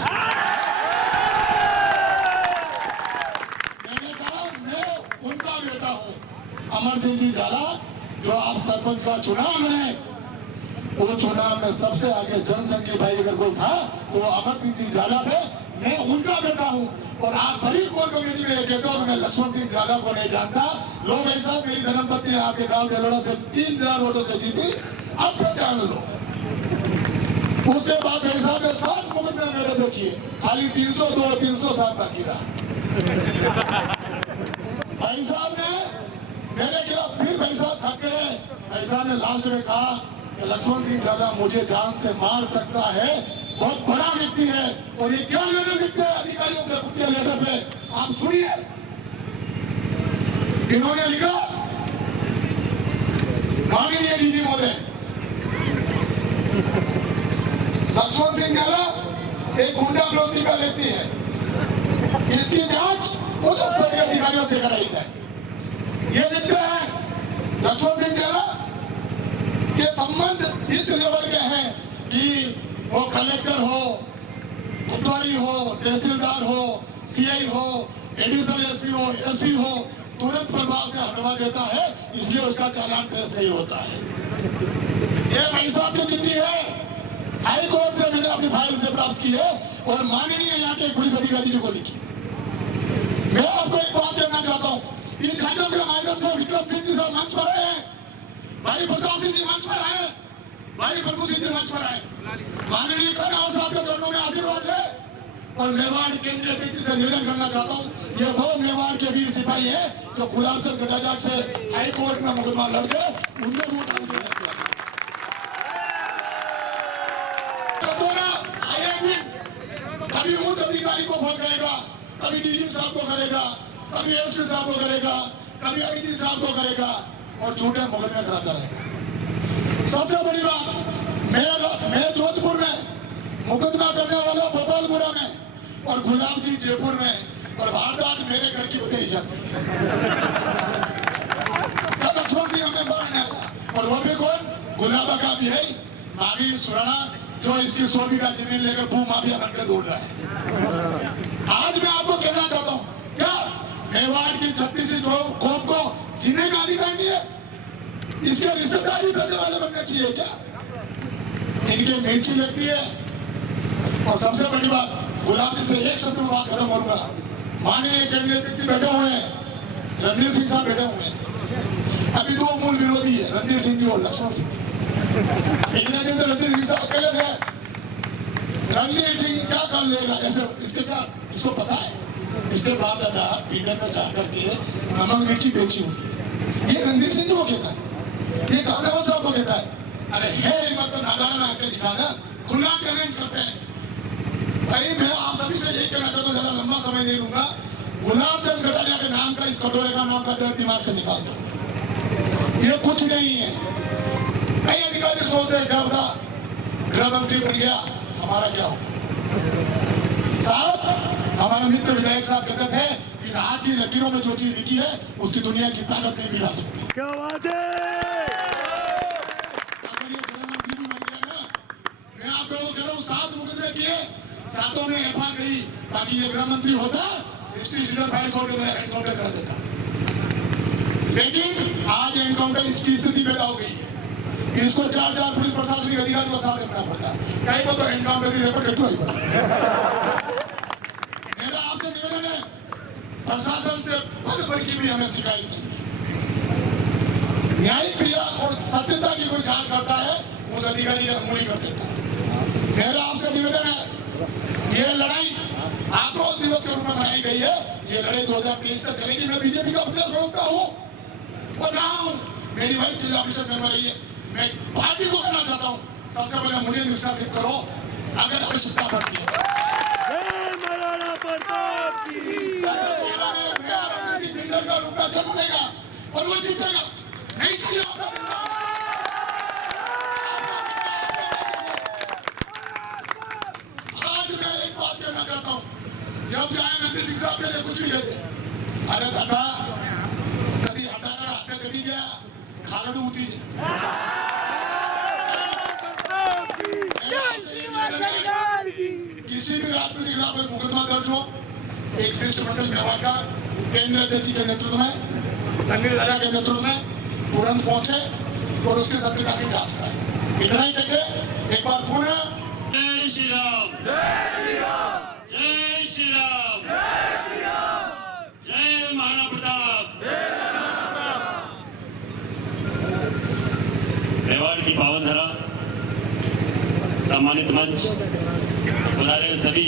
मैंने कहा मैं उनका बेटा हूँ, अमर सिंह जी झाला, जो आप सरपंच का चुनाव है, वो चुनाव में सबसे आगे जनसंघ की भाई अगर कोई था तो अमर सिंह जी झाला थे। मैं उनका बेटा हूँ। और आप बड़ी कोर कम्युनिटी में कहते हो मैं लक्ष्मण सिंह झाला को नहीं जानता। लो भाई साहब, मेरी धर्मपत्नी आपके गांव देलोड़ा से 3000 वोटों से जीती, अब पहचान लो। उसके बाद भाई साहब ने 7 मुकदमे मेरे पे किए, खाली 302 307 बाकी रहा। भाई साहब ने मेरे खिलाफ फिर भाई साहब थक गए। भाई साहब ने लास्ट में कहा कि लक्ष्मण सिंह झाला मुझे जान से मार सकता है, बहुत बड़ा व्यक्ति है, और ये क्या लेटर लिखते हैं अधिकारियों के कुत्ते लेटर पे, आप सुनिए। इन्होंने लिखा, माननीय डीजी महोदय, लक्ष्मण सिंह झाला एक गुंडा विरोधी का व्यक्ति है, इसकी जांच उच्च स्तरीय अधिकारियों से कराई जाए। ये लिखते हैं लक्ष्मण सिंह झाला के संबंध इस लेवल के हैं कि वो कलेक्टर हो, कोतवाली हो, तहसीलदार हो, CI हो, एडिशनल SP हो, SP हो, तुरंत प्रभाव से हटवा देता है, इसलिए उसका चालान पेश नहीं होता है। ये भाई साहब की चिट्ठी है, हाई कोर्ट से मैंने अपनी फाइल से प्राप्त की है और माननीय यहाँ के पुलिस अधिकारी जी को लिखी। मैं आपको एक बात कहना चाहता हूँ, इन कार्यक्रम के माध्यम से विक्रम सिंह जी साहब मंच पर आए, भाई प्रताप सिंह जी मंच पर आए, भाई प्रभु सिंह जी मंच पर आए, माननीय कर्नल साहब के चरणों में आशीर्वाद है। और मेवाड़ केंद्रीय अध्यक्ष से निवेदन करना चाहता हूँ, ये वो मेवाड़ के वीर सिपाही है जो गुलाब चंद कटारिया से हाई कोर्ट में मुकदमा लड़ गए, उनके वोट कभी उच्च अधिकारी को फोन करेगा, कभी DG साहब को करेगा, कभी SP साहब को करेगा, कभी IGP साहब को करेगा, और झूठे मुकदमे कराता रहेगा। सबसे बड़ी बात, मैं जोधपुर में मुकदमा करने वाला भोपालपुरा में और गुलाब जी जयपुर में, और वारदात मेरे घर की बताई जाती है। लक्ष्मण सिंह हमें मारने आया, और वो भी कौन, गुलाबा का भी है महावीर सुराना, जो इसकी 100 बीघा जमीन लेकर भू माफिया बनकर दौड़ रहा है। आज मैं आपको कहना चाहता हूँ, क्या मेवाड़ की 36 कौम को जीने का अधिकार नहीं है? इसके रिश्तेदार भी पैसे वाले बनना चाहिए क्या? इनके मिर्ची लगती है। और सबसे बड़ी बात, गुलाब जी से एक शब्द में बात खत्म करूंगा। माननीय केंद्रीय अध्यक्ष बैठे हुए हैं, रणधीर सिंह साहब बैठे हुए हैं। अभी 2 मूल विरोधी है, रणधीर सिंह जी और लक्ष्मण सिंह। रणधीर सिंह साहब अकेले थे। रणधीर सिंह क्या कर लेगा ऐसे, इसके क्या, इसको पता है इसके बाप दादा पीडर में जाकर के नमक मिर्ची बेची होगी। ये रणधीर सिंह को कहता है, ये कांग्रेस साहब को कहता है। अरे है हिम्मत तो नागाना में आके दिखाना, खुला चैलेंज करते हैं। भाई मैं आप सभी से यही कहना चाहता हूँ, ज्यादा लंबा समय नहीं लूंगा। गुलाब चंद कटारिया के नाम का, इस कटोरे का नाम का डर दिमाग से निकाल दो। ये कुछ नहीं है। कई अधिकारी सोचते हैं क्या बता गृह मंत्री बन गया हमारा क्या होगा। साहब, हमारे मित्र विधायक साहब कहते थे कि हाथ की लकीरों में जो चीज लिखी है उसकी दुनिया की ताकत नहीं मिला सकती। क्या बात है? अगर ये गृह मंत्री भी बन गया ना, मैं आप लोगों को कह रहा हूँ 7 मुकदमे किए, 7 में FIR गई। बाकी ये गृह मंत्री होता, हिस्ट्री फाइल कोर्ट में एनकाउंटर करा देता। लेकिन आज एनकाउंटर इसकी स्थिति पैदा हो गई है कि इसको 4 पुलिस प्रशासनिक अधिकारियों का साथ रखना पड़ता है। कई बार तो एनकाउंटर की रिपोर्ट कटवाई पड़ता है। मेरा आपसे निवेदन है, प्रशासन से पद भर की भी हमें शिकायत नहीं। न्यायिक क्रिया और सत्यता की कोई जांच करता है, उस अधिकारी ने अंगुली कर देता है। मेरा आपसे निवेदन है, ये लड़ाई आक्रोश दिवस के रूप में मनाई गई है, ये लड़ाई 2023 तक चलेगी। मैं बीजेपी का प्रदेश प्रवक्ता हूँ और रहा हूँ, मेरी वाइफ जिला परिषद मेंबर रही है। मैं पार्टी को कहना चाहता हूँ, सबसे पहले मुझे निष्कासित करो अगर आवश्यकता पड़ती है। का रुपया जन्म लेगा और वो जीतेगा, नहीं चाहिए आज मैं एक बात कहना चाहता हूँ, जब चाहे रणजीत सिंह साहब के लिए कुछ भी कहते, अरे दादा कभी हटाना हाथ में चली गया खाना तो उतरी किसी भी राजनीतिक खिलाफ एक मुकदमा दर्ज हो, एक शिष्टमंडल मेवाड़ का केंद्र अध्यक्ष के नेतृत्व में, अनिल राजा के नेतृत्व में तुरंत पहुंचे और उसके सत्यता की जांच कराए। इतना ही कहिए एक बार पुनः जय श्री राम, जय श्री राम, जय श्री राम, जय श्री राम, जय महाराणा प्रताप, मेवाड़ की पावन धरा, सम्मानित मंच, बुलाए सभी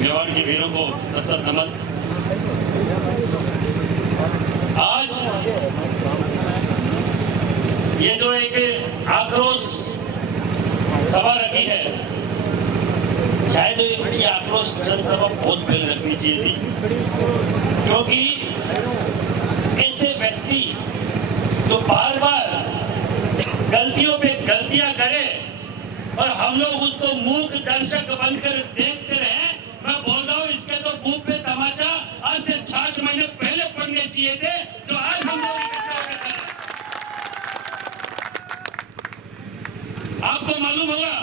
मेवाड़ के वीरों को सशक्त नमन। आज ये जो एक आक्रोश सभा रखी है, शायद ये आक्रोश जनसभा बहुत पहले रखनी चाहिए थी, क्योंकि ऐसे व्यक्ति जो बार बार गलतियों पे गलतियां करे और हम लोग उसको मूक दर्शक बनकर देखते रहे, मैं बोल रहा हूँ इसके तो मुंह पे तमाचा आज से 60 महीने पहले पड़ने चाहिए थे, जो आज हम लोग इकट्ठा होकर कर रहे हैं। आपको मालूम होगा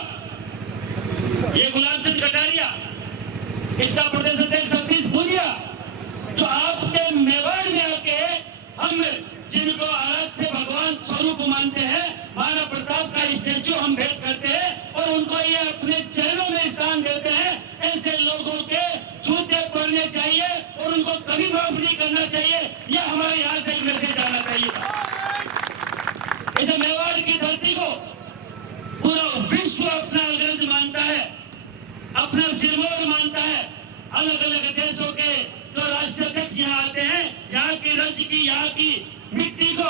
ये गुलाब चंद कटारिया, इसका प्रदेश अध्यक्ष सतीश पूनिया, जो आपके मेवाड़ में आके हम जिनको आराध्य भगवान स्वरूप मानते हैं, महाराणा प्रताप का स्टैचू हम भेंट करते हैं और उनको ये अपने चरणों में स्थान देते हैं। ऐसे लोगों के जूते पड़ने चाहिए और उनको कभी माफ नहीं करना चाहिए। यह हमारे यहाँ से एक मैसेज जाना चाहिए। इसे मेवाड़ की धरती को पूरा विश्व अपना अग्रज मानता है, अपना सिरमौर मानता है। अलग अलग देशों के जो राष्ट्राध्यक्ष यहाँ आते हैं, यहाँ की रज की, यहाँ की मिट्टी को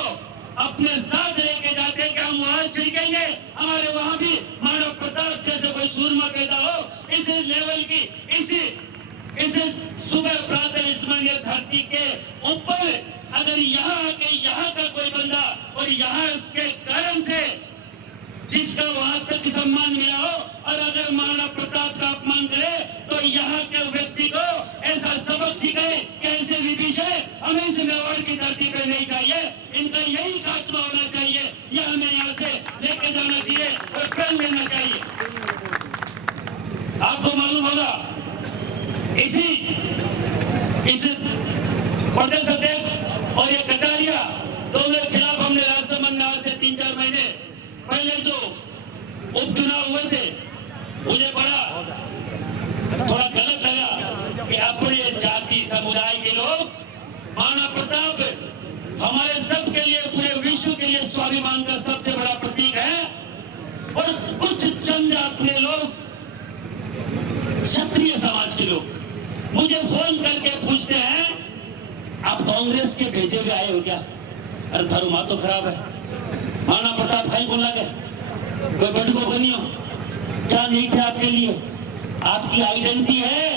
अपने साथ लेके जाते हैं कि हम वहां छिड़केंगे, हमारे वहां भी महाराणा प्रताप जैसे कोई सूरमा पैदा हो। इस लेवल की इस सुबह प्रातः स्मरणीय धरती के ऊपर अगर यहाँ आके यहाँ का कोई बंदा और यहाँ इसके कारण से जिसका वहां तक सम्मान मिला हो और अगर महाराणा प्रताप का अपमान करे, तो यहाँ के व्यक्ति को ऐसा सबक सिखाए कि ऐसे विदिशा हमें इस मेवाड़ की धरती पे नहीं चाहिए, इनका यही खात्मा होना चाहिए। यह हमें यहाँ से लेके जाना चाहिए और प्रण लेना चाहिए। आपको मालूम होगा इस प्रदेश अध्यक्ष और ये कटारिया दोनों के खिलाफ हमने राजसमंद में आज से 3-4 महीने पहले जो उपचुनाव हुए थे, मुझे बड़ा थोड़ा गलत लगा कि अपने जाति समुदाय के लोग महाराणा प्रताप हमारे सब के लिए, पूरे विश्व के लिए स्वाभिमान का सबसे बड़ा प्रतीक है और कुछ चंद अपने लोग क्षत्रिय समाज के लोग मुझे फोन करके पूछते हैं, आप कांग्रेस के भेजे हुए आए हो क्या? अरे थारू माँ तो खराब है, महाराणा प्रताप कहीं बोला गया, कोई बड़को बनी हो क्या नहीं थे आपके लिए? आपकी आइडेंटिटी है।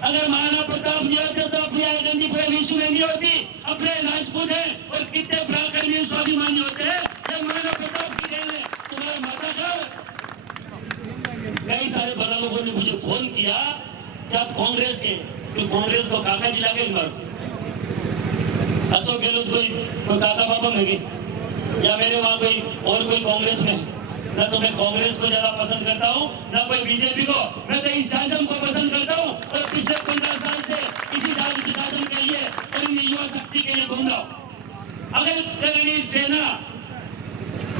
अगर महाराणा प्रताप नहीं होते तो अपनी आइडेंटिटी पूरे विश्व में नहीं होती। अपने राजपूत है और कितने प्राकर्मी स्वाभिमानी होते हैं, जब महाराणा प्रताप की देन है। तुम्हारा माता का कई सारे बड़ा लोगों ने मुझे फोन किया कि आप कांग्रेस के, तो कांग्रेस को काका जिला के मारो, अशोक गहलोत कोई काका पापा में गए या मेरे वहां कोई और कोई कांग्रेस में, ना तो मैं कांग्रेस को ज्यादा पसंद करता हूँ ना कोई बीजेपी को, मैं तो इस शासन को पसंद करता हूँ और पिछले 15 साल से इसी शासन के लिए और इन युवा शक्ति के लिए घूम रहा हूँ। अगर करनी सेना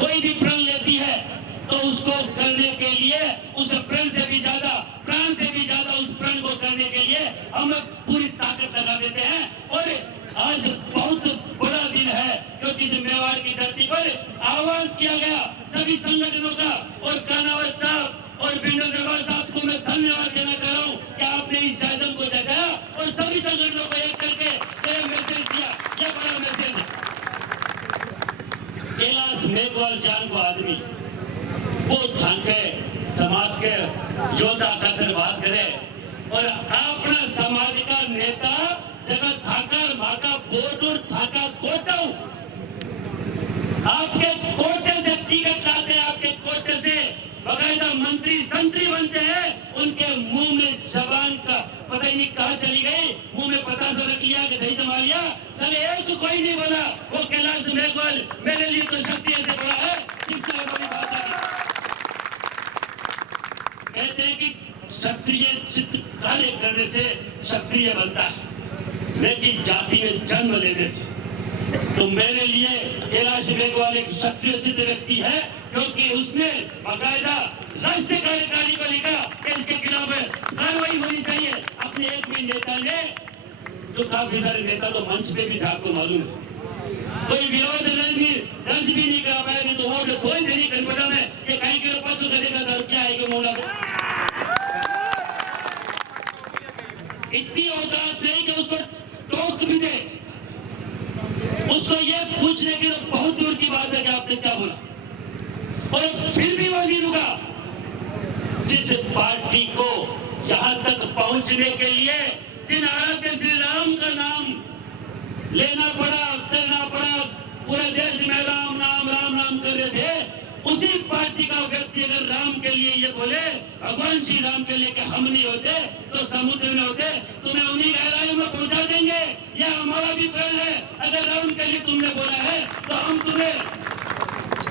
कोई भी प्रण लेती है तो उसको करने के लिए उस प्राण से भी ज्यादा उस प्रण को करने के लिए हम पूरी ताकत लगा देते हैं। और आज बहुत बड़ा दिन है क्योंकि मेवाड़ की धरती पर आह्वान किया गया सभी संगठनों का, और कानावत साहब और बिंदु दरबार साहब को मैं धन्यवाद देना चाह रहा हूँ कि आपने इस जायजन को जगाया और सभी संगठनों को एक करके ये मैसेज दिया। ये बड़ा मैसेज है। कैलाश मेघवाल जान को आदमी वो थाके समाज के योद्धा खातर बात करे, और अपना समाज का नेता जगह थाकर माका बोटूर थाका कोटाऊ आपके कोटे से टिकट लाते हैं, आपके कोटे से बकायदा मंत्री संतरी बनते हैं, उनके मुंह में जबान का पता ही नहीं कहाँ चली गई, मुंह में पतासा रख लिया कि दही जमा लिया, चले एक तो कोई नहीं बोला। वो कैलाश मेघवाल मेरे लिए तो शक्ति से बड़ा है जिस तरह बड़ी बात है। कहते हैं कि क्षत्रिय चित्त कार्य करने से क्षत्रिय बनता है, लेकिन जाति में जन्म लेने से। तो मेरे लिए कैलाश मेघवाल एक क्षत्रिय चित्त व्यक्ति है क्योंकि उसने बाकायदा राष्ट्रीय कार्यकारिणी को लिखा कि इसके खिलाफ कार्रवाई होनी चाहिए। अपने एक भी नेता ने, तो काफी सारे नेता तो मंच पे भी था, आपको मालूम है, कोई विरोध दर्ज भी नहीं करा पाया, नहीं तो वोट कोई नहीं कनपटा में ये कहीं के ऊपर तो करेगा दर क्या आएगा मोड़ा को इतनी औकात नहीं कि उसको टोक भी दे, उसको ये पूछने की तो बहुत दूर की बात है कि आपने क्या बोला, और फिर भी वो नहीं रुका। जिस पार्टी को यहां तक पहुंचने के लिए जिन आराध्य श्री राम का नाम लेना पड़ा, करना पड़ा, पूरे देश में राम नाम कर रहे थे, उसी पार्टी का व्यक्ति अगर राम के लिए ये बोले, भगवान श्री राम के लिए कि हम नहीं होते तो समुद्र में होते, तुम्हें उन्हीं गहराइयों में पहुंचा देंगे, यह हमारा भी प्रण है। अगर राम के लिए तुमने बोला है तो हम तुम्हें,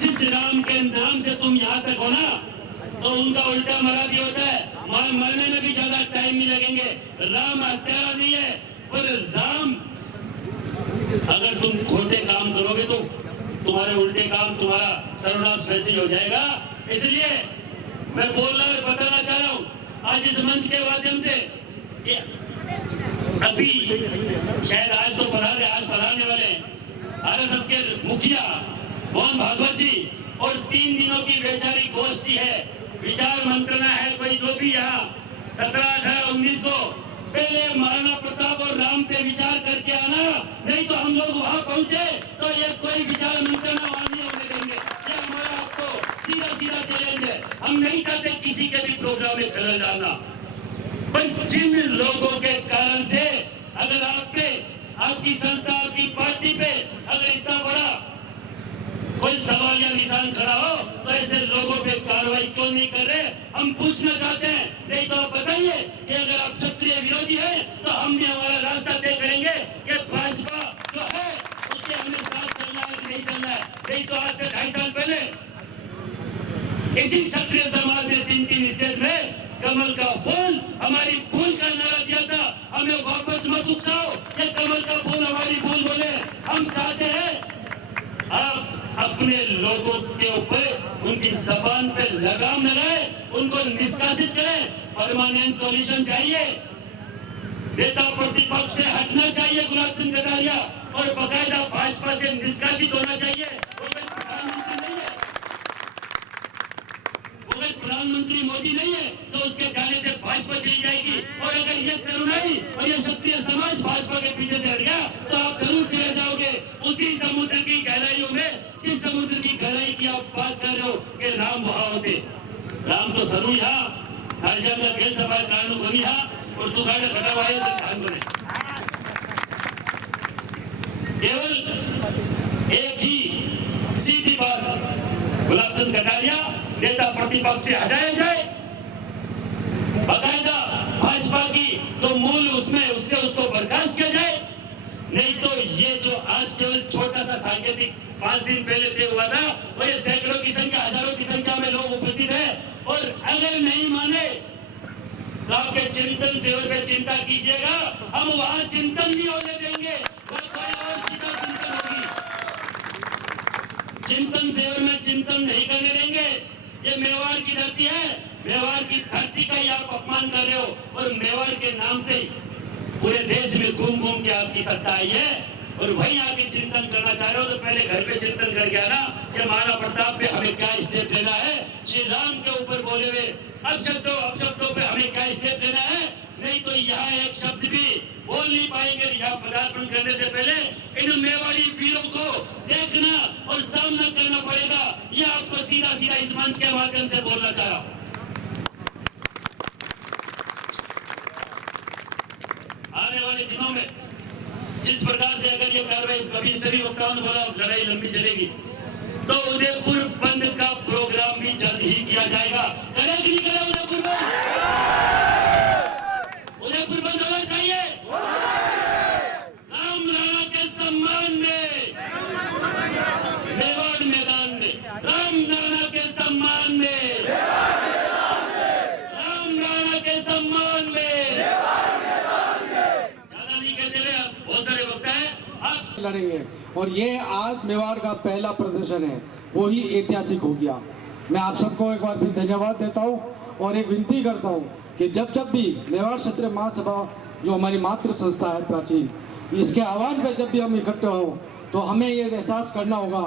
जिस राम के नाम से तुम यहाँ तक हो ना, तो उनका उल्टा मरा भी होता है, मरने में भी ज्यादा टाइम नहीं लगेंगे। राम हत्यारा नहीं है, पर राम अगर तुम खोटे काम करोगे तो तुम्हारे उल्टे काम, तुम्हारा सर्वनाश वैसे ही हो जाएगा। इसलिए मैं बोलना और बताना चाह रहा हूँ आज इस मंच के माध्यम से कि अभी शायद आज तो पढ़ाने वाले आरएसएस के मुखिया मोहन भागवत जी, और 3 दिनों की वैचारिक गोष्ठी है, विचार मंत्रणा है, कोई जो भी यहाँ 17, 18, 19 को पहले महाराणा प्रताप और राम पे विचार करके आना, नहीं तो हम लोग वहां पहुंचे तो ये कोई विचार मंत्रणा वहां नहीं होने देंगे। ये हमारा आपको सीधा चैलेंज है। हम नहीं चाहते किसी के भी प्रोग्राम में खलल डालना, पर जिन लोगों के कारण से अगर आप पे, आपकी संस्था, आपकी पार्टी पे अगर इतना बड़ा कोई सवाल या निशान खड़ा हो तो ऐसे लोगों पे कार्रवाई क्यों नहीं कर रहे, हम पूछना चाहते हैं। नहीं तो आप बताइए कि अगर आप क्षत्रिय विरोधी हैं तो हम भी हमारा रास्ता तय करेंगे कि भाजपा जो है उसके हमें साथ चलना है कि नहीं चलना है। नहीं तो आज से 2.5 साल पहले इसी क्षत्रिय समाज ने 3 स्टेट में कमल का फूल हमारी भूल का नारा दिया था, हमें वापस मत उकसाओ, ये कमल का फूल हमारी भूल बोले। हम चाहते हैं आप अपने लोगों के ऊपर उनकी जबान पे लगाम लगाए, उनको निष्कासित करें। परमानेंट सॉल्यूशन चाहिए, नेता प्रतिपक्ष से हटना चाहिए गुलाब चंद कटारिया, और बकायदा भाजपा से निष्कासित होना चाहिए। वो कोई प्रधानमंत्री नहीं है, वो कोई प्रधानमंत्री मोदी नहीं है, तो उसके जाने से भाजपा चली जाएगी। और अगर ये तरुणाई और ये क्षत्रिय समाज भाजपा के पीछे से हट गया तो आप जरूर चले जाओगे उसी समुद्र की गहराइयों में, जिस समुद्र की गहराई की आप बात कर रहे हो कि राम वहां होते। राम तो जरूर यहाँ हरिशंकर खेल सभा कानून बनी यहाँ, और तू गाड़ी फटावाए तो ध्यान बने। केवल एक ही सीधी बात, गुलाब चंद कटारिया नेता प्रतिपक्ष से हटाया जाए, बाकायदा भाजपा की तो मूल उसमें उससे उसको बर्खास्त किया जाए। नहीं तो ये जो आज केवल छोटा सा सांकेतिक 5 दिन पहले तय हुआ था, और ये सैकड़ों की संख्या, हजारों की संख्या में लोग उपस्थित हैं, और अगर नहीं माने तो आपके चिंतन से और पे चिंता कीजिएगा, हम वहां चिंतन नहीं होने देंगे, वह कोई और चिंतन होगी। चिंतन सेवन में चिंतन नहीं करने देंगे। ये मेवाड़ की धरती है, मेवाड़ की धरती का ही आप अपमान कर रहे हो और मेवाड़ के नाम से पूरे देश में घूम घूम के आपकी सत्ता आई है और वहीं आके चिंतन करना चाह रहे हो तो पहले घर पे चिंतन करके आना कि महाराणा प्रताप पे हमें क्या स्टेप लेना है। श्री राम के ऊपर बोले हुए अपशब्दों पे हमें क्या स्टेप लेना है, नहीं तो यहाँ एक शब्द भी बोल नहीं पाएंगे। यहाँ पदार्पण करने से पहले इन मेवाड़ी वीरों को देखना और सामना करना पड़ेगा। यह आपको सीधा सीधा इस मंच के माध्यम से बोलना चाह रहा हूं। आने वाले दिनों में जिस प्रकार से अगर ये कार्रवाई, कभी सभी वक्ताओं ने बोला लड़ाई लंबी चलेगी, तो उदयपुर बंद का प्रोग्राम भी जल्द ही किया जाएगा। करे कि नहीं करे उदयपुर बंद? उदयपुर बंद होना चाहिए। राम राणा के सम्मान में मेवाड़ मैदान में, राम राणा के सम्मान में, राम राणा के सम्मान में, ज्यादा नहीं कहते रहे, बहुत सारे वक्त है आप लड़ेंगे। और ये आज मेवाड़ का पहला प्रदर्शन है, वो ही ऐतिहासिक हो गया। मैं आप सबको एक बार फिर धन्यवाद देता हूँ और एक विनती करता हूँ कि जब भी मेवाड़ क्षत्रिय महासभा जो हमारी मातृ संस्था है प्राचीन, इसके आह्वान पे जब भी हम इकट्ठे हों तो हमें ये एहसास करना होगा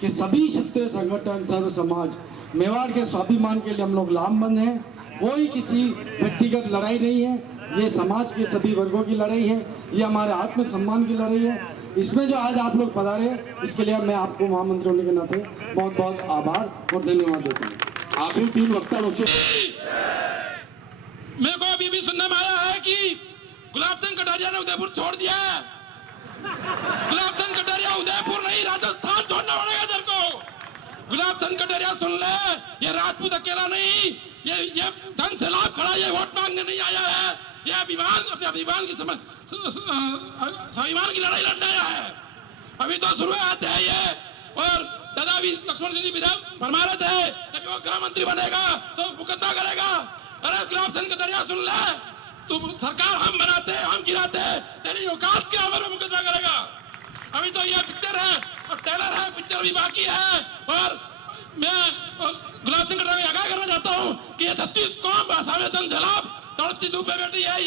कि सभी क्षत्रिय संगठन, सर्व समाज मेवाड़ के स्वाभिमान के लिए हम लोग लामबंद हैं। कोई किसी व्यक्तिगत लड़ाई नहीं है, ये समाज के सभी वर्गों की लड़ाई है, ये हमारे आत्मसम्मान की लड़ाई है। इसमें जो आज आप लोग पधारे इसके लिए मैं आपको महामंत्री होने के नाते बहुत बहुत आभार और धन्यवाद देता हूँ। आखिरी 3 वक्ता लोग मेरे को अभी भी सुनने में आया है कि गुलाब चंद कटारिया ने उदयपुर छोड़ दिया है। गुलाब चंद कटारिया उदयपुर नहीं, राजस्थान छोड़ना पड़ेगा तेरे को। गुलाब चंद कटारिया सुन ले, ये राजपूत अकेला नहीं, ये धन से लाभ खड़ा, ये वोट मांगने नहीं आया है, ये अपने अभिमान की स्वाभिमान की लड़ाई लड़ने आया है। अभी तो शुरुआत है ये। और दादा भी लक्ष्मण सिंह जी विधायक फरमा रहे थे जब वो गृह मंत्री बनेगा तो मुकदमा करेगा। अरे गुलाब चंद कटारिया सुन ले, तू सरकार हम बनाते हम गिराते, तेरी औकात के अमर में मुकदमा करेगा। अभी तो ये पिक्चर है और ट्रेलर है, पिक्चर भी बाकी है। और मैं गुलाब चंद कटारिया आगाह करना चाहता हूँ कि ये 36 कौम भाषा में धन जलाब तड़पती धूप पे बैठी है,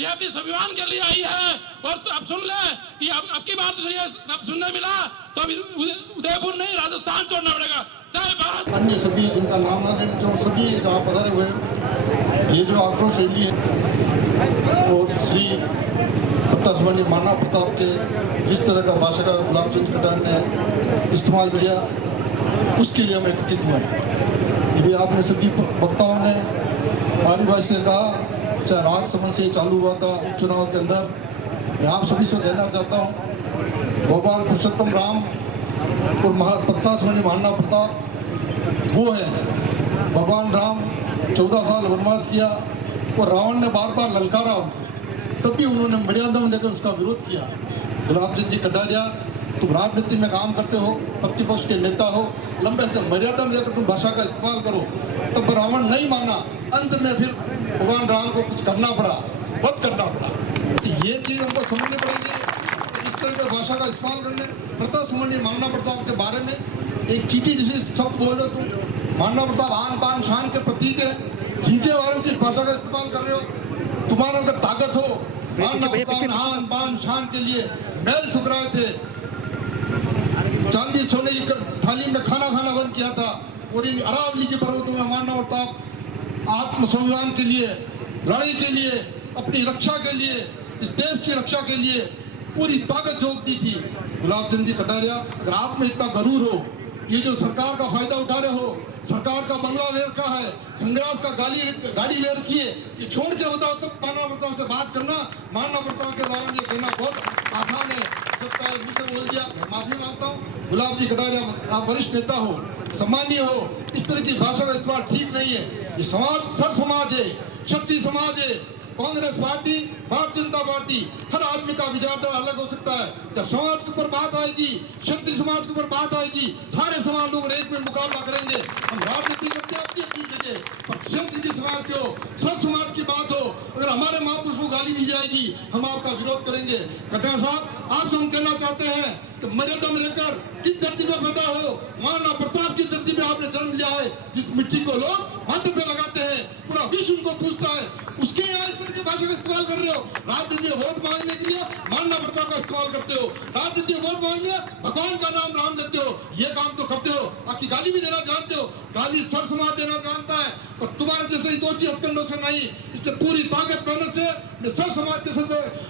ये अपनी स्वाभिमान के लिए आई है। और अब सुन ले कि अब की बात सुनिए, सब सुनने मिला तो अभी उदयपुर नहीं राजस्थान छोड़ना पड़ेगा। जय भारत। अन्य सभी जिनका नाम ना लेना चाहूँ, सभी यहाँ पधारे हुए, ये जो आक्रोश रैली है और श्री प्रतापमणि महाराणा प्रताप के जिस तरह का भाषा का गुलाब चंद कटारिया ने इस्तेमाल किया, उसके लिए हम एकत्रित हुए। ये आपने सभी वक्ताओं ने हमारी भाषा से कहा, चाहे राजसमंद से चालू हुआ था उपचुनाव के अंदर। मैं आप सभी से कहना चाहता हूँ, भगवान पुरुषोत्तम राम और प्रतापमणि महाराणा प्रताप वो है। भगवान राम 14 साल वनवास किया और रावण ने बार बार ललकारा, तब भी उन्होंने मर्यादा में लेकर उसका विरोध किया। गुलाब चंद जी कटारिया, तुम राजनीति में काम करते हो, प्रतिपक्ष के नेता हो, लंबे से मर्यादा में लेकर तुम भाषा का इस्तेमाल करो। तब रावण नहीं माना, अंत में फिर भगवान राम को कुछ करना पड़ा, वध करना पड़ा। तो ये चीज हमको समझनी पड़ेगी। इस तरह की भाषा का इस्तेमाल करने, प्रतापमणि महाराणा प्रताप के बारे में एक चीटी जैसे शब्द बोल रहे हो तुम। महाराणा प्रताप आन बान शान के प्रतीक है, जिनके बारे में जिस भाषा का इस्तेमाल कर रहे हो, तुम्हारा अगर ताकत हो, महाराणा प्रताप आन बान शान के लिए बैल ठुकराए थे, चांदी सोने की थाली में खाना बंद किया था। और इन अरावली के पर्वतों में महाराणा प्रताप आत्मस्वाभिमान के लिए, लड़ाई के लिए, अपनी रक्षा के लिए, इस देश की रक्षा के लिए पूरी ताकत झोंक दी थी। गुलाब चंद जी कटारिया, अगर आप में इतना गरूर हो, ये जो सरकार का फायदा उठा रहे हो, सरकार का बंगला ले रखा है, संग्राम का गाड़ी ले रखी है, ये छोड़ के बताओ तब महाराणा प्रताप से बात करना। महाराणा प्रताप के बारे में ये कहना बहुत आसान है, जब मुझसे बोल दिया, माफी मांगता हूँ। गुलाब जी कटारिया, आप वरिष्ठ नेता हो, सम्मानीय हो, इस तरह की भाषा का इस्तेमाल ठीक नहीं है। ये समाज सर समाज है, शक्ति समाज है। कांग्रेस पार्टी, भारतीय जनता पार्टी, हर आदमी का विचारधारा अलग हो सकता है। जब समाज के ऊपर बात आएगी, क्षत्रिय समाज के ऊपर बात आएगी, सारे समाज लोग एक में मुकाबला करेंगे। हम राजनीति करते हैं अपनी जगह, पर क्षत्रिय समाज की हो, सब समाज की बात हो, अगर हमारे महापुरुष को गाली दी जाएगी, हम आपका विरोध करेंगे। कटारिया साहब, आपसे हम कहना चाहते हैं कि मर्यादा में रहकर किस धरती में पैदा हो, महाराणा प्रताप की धरती में आपने जन्म लिया है, जिस मिट्टी को लोग माथे पे लगाते हैं, पूरा विश्व उनको पूछता है, उसके यहाँ इस तरह की भाषा का इस्तेमाल कर रहे हो। राजनीति में वोट मांगने के लिए महाराणा प्रताप का इस्तेमाल करते हो, राजनीति में वोट मांगने भगवान का नाम राम लेते हो, ये काम तो करते हो। बाकी गाली भी देना जानते हो, गाली सर समाज देना जानता है, और तुम्हारे जैसे सोची हथकंडों से नहीं। इसलिए पूरी ताकत मेहनत से मैं सर समाज के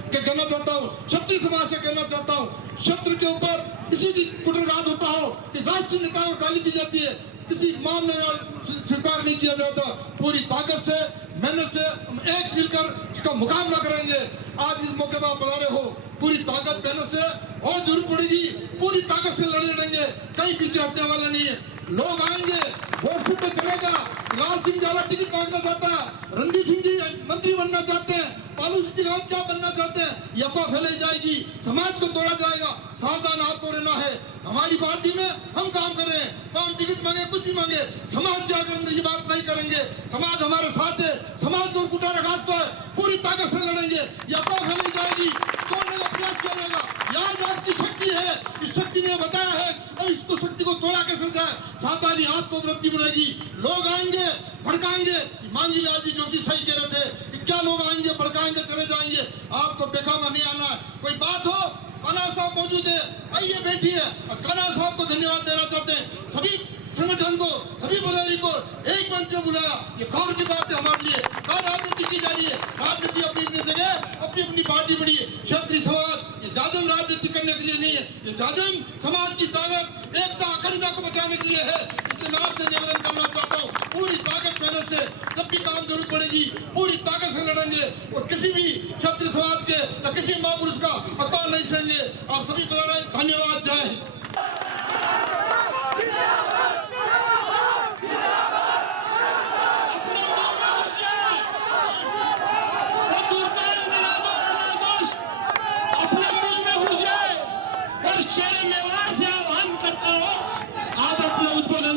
के कहना चाहता हूँ, क्षत्रिय समाज से कहना चाहता हूँ, क्षत्र के ऊपर किसी भी कुटराज होता हो कि राष्ट्रीय नेताओं को गाली दी जाती है, किसी मामले में स्वीकार नहीं किया जाता। पूरी ताकत से मेहनत से हम एक मिलकर इसका मुकाबला करेंगे। आज इस मौके पर आप पधारे हो, पूरी ताकत मेहनत से और जरूर पड़ेगी, पूरी ताकत से लड़ेंगे, कहीं पीछे हटने वाला नहीं है। लोग आएंगे, वोट से तो चलेगा। लाल सिंह यादव टिकट मांगना चाहता है, रणजीत सिंह जी मंत्री बनना चाहते हैं, पालू सिंह जी क्या बनना चाहते हैं, ये अफवाह फैलाई जाएगी, समाज को तोड़ा जाएगा। सावधान आपको रहना है। हमारी पार्टी में हम काम कर रहे हैं, हम टिकट मांगे कुछ भी मांगे, समाज के आगे अंदर ये बात नहीं करेंगे। समाज हमारे साथ है, समाज को कुटारा घातता है, पूरी ताकत से लड़ेंगे। ये अफवाह फैलाई जाएगी, तोड़ने का प्रयास किया जाएगा। यार जात की शक्ति है, इस शक्ति ने बताया है, अब इसको शक्ति को तोड़ा कैसे जाए, सावधानी आपको वृद्धि बढ़ेगी। लोग आएंगे, भड़काएंगे, मांगी लाल जी जोशी सही कह रहे थे, क्या लोग आएंगे, भड़काएंगे, चले जाएंगे। आपको बेखामा नहीं आना है। कोई बात हो, कान्हा साहब मौजूद है, आइए बैठिए। कान्हा साहब को धन्यवाद देना चाहते हैं, सभी संगठन को, सभी बुलारी को एक मंच में बुलाया। ये गौर की बात है हमारे लिए। कहाँ राजनीति की जा रही है, राजनीति अपनी अपनी जगह, अपनी अपनी पार्टी बड़ी है। क्षत्रिय समाज ये जाजम राजनीति करने के लिए नहीं है, ये जाजम समाज की ताकत, एकता, अखंडता को बचाने के लिए है। इसलिए मैं आपसे निवेदन करना चाहता हूँ, पूरी ताकत मेहनत से जब भी काम जरूरत पड़ेगी, पूरी ताकत से लड़ेंगे और किसी भी क्षत्रिय समाज के या किसी महापुरुष का अपमान नहीं सहेंगे। आप सभी को धन्यवाद। जय हिंद।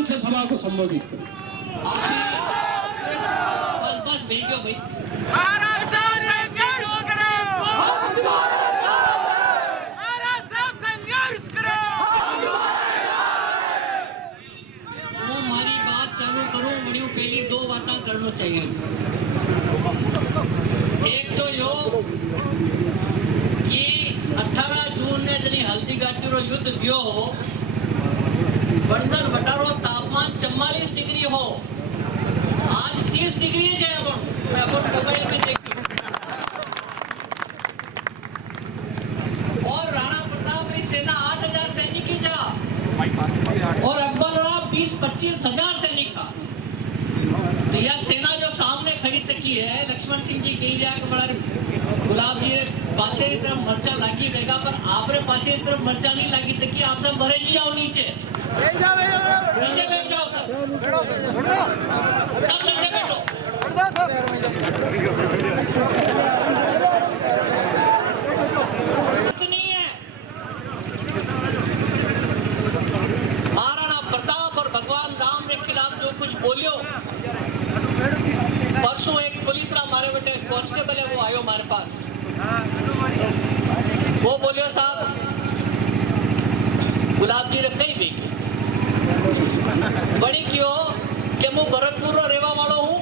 से सभा को संबोधित करें। बस भेज दो भाई। वो हमारी बात चालू करूं, बड़ी पहली दो बातें करना चाहिए। एक तो यो कि 18 जून ने जनी हल्दी घाटी रो युद्ध व्यो हो, बंदर वटारो तापमान 44 डिग्री हो, आज 30 डिग्री है। मैं अपन मोबाइल में देखी। और राणा प्रताप की सेना 8,000 सैनिक की जा, और अकबर राव 20-25 हजार सैनिक का। तो यह सेना जो सामने खड़ी तकी है, लक्ष्मण सिंह जी कही जाए बड़ा गुलाब जी रे पाछे की तरफ मर्चा लागी बेगा, पर आप रे पाछे की तरफ मर्चा नहीं लागी तकी। आप सब भरे जी जाओ नीचे, नीचे बैठ जाओ, सब नीचे बैठो। नहीं है महाराणा प्रताप और भगवान राम के खिलाफ जो कुछ बोलियो। परसों एक पुलिस रा हमारे बेटे कांस्टेबल है, वो आयो हमारे पास, वो बोलियो साहब गुलाब जी रे कई भी बड़ी क्यों कि मैं भरतपुर रो रेवा वालो हूँ,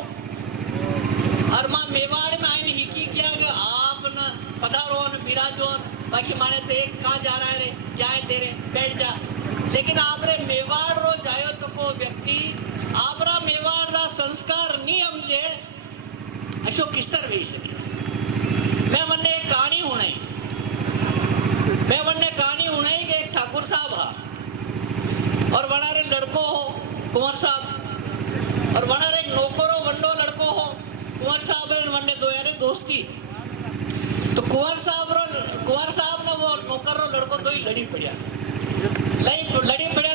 और मां मेवाड़ में आईने हिकी किया कि आप न पधारो न बिराजो, बाकी माने तो एक कहाँ जा रहा है रे, क्या है तेरे, बैठ जा। लेकिन आप रे मेवाड़ रो जायो तो को व्यक्ति आपरा मेवाड़ रा संस्कार नहीं समझे, अशो किस तरह भी सके। मैं मन्ने एक कहानी हुनाई, कि एक ठाकुर साहब हा, और वनारे लड़को हो कुंवर साहब, और वनारे नौकरो वंडो लड़को हो कुंवर साहब रे वन्ने दो यारे दोस्ती। तो कुंवर साहब ने वो नौकर रो लड़को दो ही लड़ी पड़ा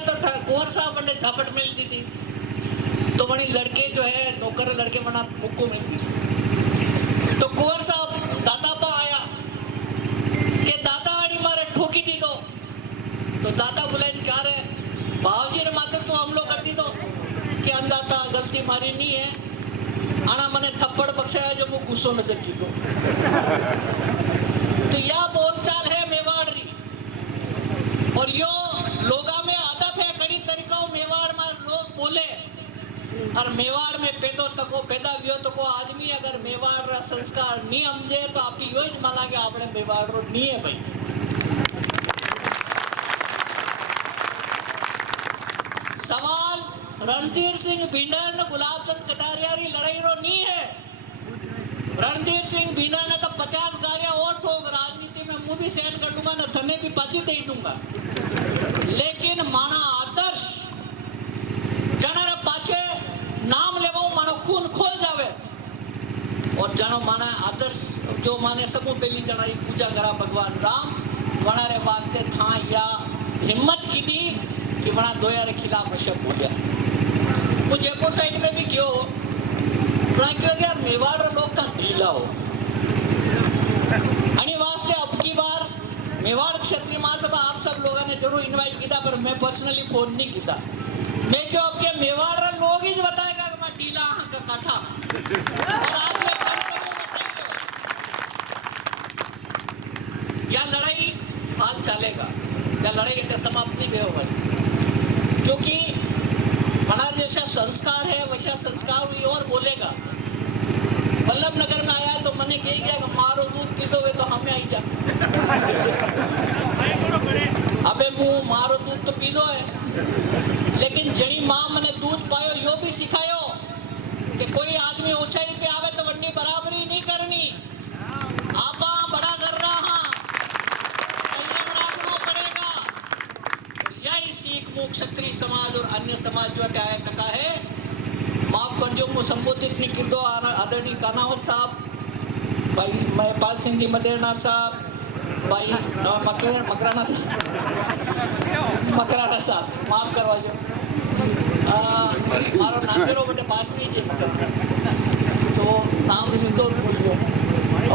तो कुंवर साहब वन्ने झापट मिल दी थी, तो वनी लड़के जो है नौकर लड़के वना मुक्को मिल दी। तो कुंवर साहब दादा पा आया कि दादा आड़ी मारे ठोकी दी दो। तो दादा बुलाए क्या रे भावजी ने मात्र तो हमलो कर दी दो कि अंदाता गलती मारी नहीं है, आना मने थप्पड़ बख्शाया जो मुझे गुस्सो नजर की दो। तो यह बोलचाल है मेवाड़ री, और और मेवाड़ में पैदा हुयो तो को आदमी अगर मेवाड़ रा संस्कार नहीं समझे तो आप यो ज माना के आपने मेवाड़ रो नहीं है भाई। सवाल रणधीर सिंह भिंडर ने गुलाबचंद कटारिया री लड़ाई रो नहीं है। रणधीर सिंह भिंडर ने तो 50 गालियां और ठोक राजनीति में मुंह भी सेट कर दूंगा ना धने भी पाची दे दूंगा, लेकिन माना आदर्श जनर पाचे नाम लेवो मानो खून खोल जावे और जनो माना आदर्श जो माने समूह पहली चढ़ाई पूजा करा भगवान राम वनारे वास्ते था या हिम्मत की दी कि वना दोया रे खिलाफ वशब हो गया। वो जयपुर साइड में भी क्यों यार मेवाड़ रे लोग का ढीला हो आणि वास्ते अब की बार मेवाड़ क्षेत्रीय महासभा आप सब लोगों ने जरूर इनवाइट किया, पर मैं पर्सनली फोन नहीं किया। मैं क्यों आपके मेवाड़ रे लोग ही बताएगा कि मैं ढीला हाँ का काठा और आज ये या लड़ाई हाल चलेगा या लड़ाई इनका समाप्त नहीं हो भाई, क्योंकि हमारा जैसा संस्कार है वैसा संस्कार भी और बोलेगा। वल्लभ नगर में आया तो मैंने कह गया कि मारो दूध पी दो वे तो हमें आई जा अबे मुंह मारो दूध तो पी दो है, लेकिन जड़ी माँ मैंने दूध पायो यो भी सिखायो कि कोई आदमी ऊंचाई पे आवे तो वड्डी बराबरी नहीं करनी, आपा बड़ा कर रहा संयम रखना पड़ेगा। यही सीख मुख क्षत्रिय समाज और अन्य समाज जो आया तका है। माफ कर जो मुझे संबोधित नहीं कर दो आदरणीय कानावत साहब, भाई महिपाल सिंह जी मदेरना साहब, भाई मकराना साहब माफ करवा जो मारो नामेरो बटे पास में जे तो नाम तो बोलियो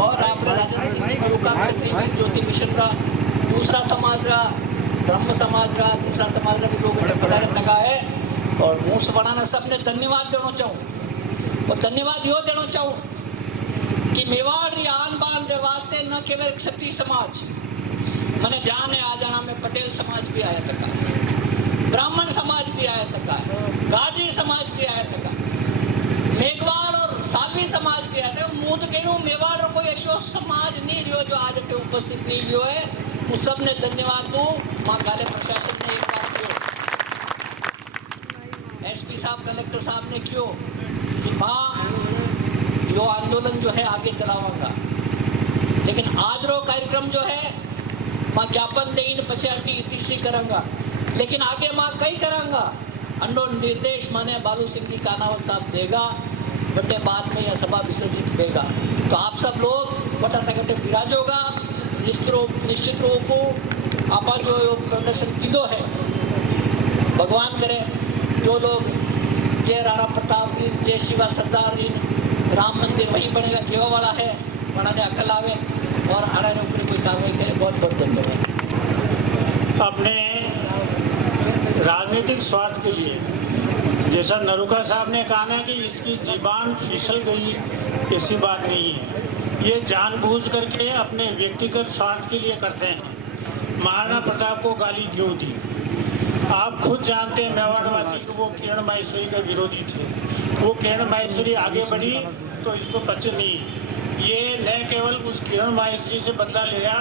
और आपने राजन सिंह जी मरुका क्षत्रिय ज्योति मिशन रा दूसरा समाज रा ब्रह्म समाज रा दूसरा समाज रा भी लोग पढ़ाने तका है और मुंह से बनाना सबने धन्यवाद देना चाहूँ और धन्यवाद यो देना चाहूँ कि मेवाड़ री आन बान रे वास्ते न केवल क्षत्रिय समाज मैंने ध्यान है आ जाना में पटेल समाज भी आया तका, ब्राह्मण समाज भी आया तका, गाड़ी समाज भी आया तका, मेघवाड़ और सालवी समाज भी आया था। मुँह तो कहूँ मेवाड़ कोई ऐसा समाज नहीं रियो जो आज पे उपस्थित नहीं लियो है, वो सब ने धन्यवाद दूँ। माँ काले प्रशासन ने एक बात किया, एसपी साहब कलेक्टर साहब ने क्यों कि माँ यो आंदोलन जो है आगे चलाऊंगा, लेकिन आज रो कार्यक्रम जो है माँ ज्ञापन देन पचे अंडी इतिश्री करूंगा, लेकिन आगे माँ कई करूंगा अंडो निर्देश माने बालू सिंह जी कानावत साहब देगा, बटे बाद में यह सभा विसर्जित होगा। तो आप सब लोग बटा तकटे विराजोगा निश्चित रूप आप जो प्रदर्शन कीदो है भगवान करे जो लोग जय राणा प्रताप रीन जय शिवा सरदार रीन राम मंदिर वहीं बनेगा केवा वाला है बनाने अकल आवे और आने ऊपर कोई कार्रवाई करे। बहुत बहुत धन्यवाद। अपने राजनीतिक स्वार्थ के लिए जैसा नरुका साहब ने कहा ना कि इसकी जीबान फिसल गई, ऐसी बात नहीं है। ये जानबूझ करके अपने व्यक्तिगत स्वार्थ के लिए करते हैं। महाराणा प्रताप को गाली क्यों दी आप खुद जानते हैं। मेवाड़वासी को वो किरण माहेश्वरी के विरोधी थे, वो किरण माहेश्वरी आगे बढ़ी तो इसको पसंद नहीं। ये न केवल उस किरण माहेश्वरी से बदला लिया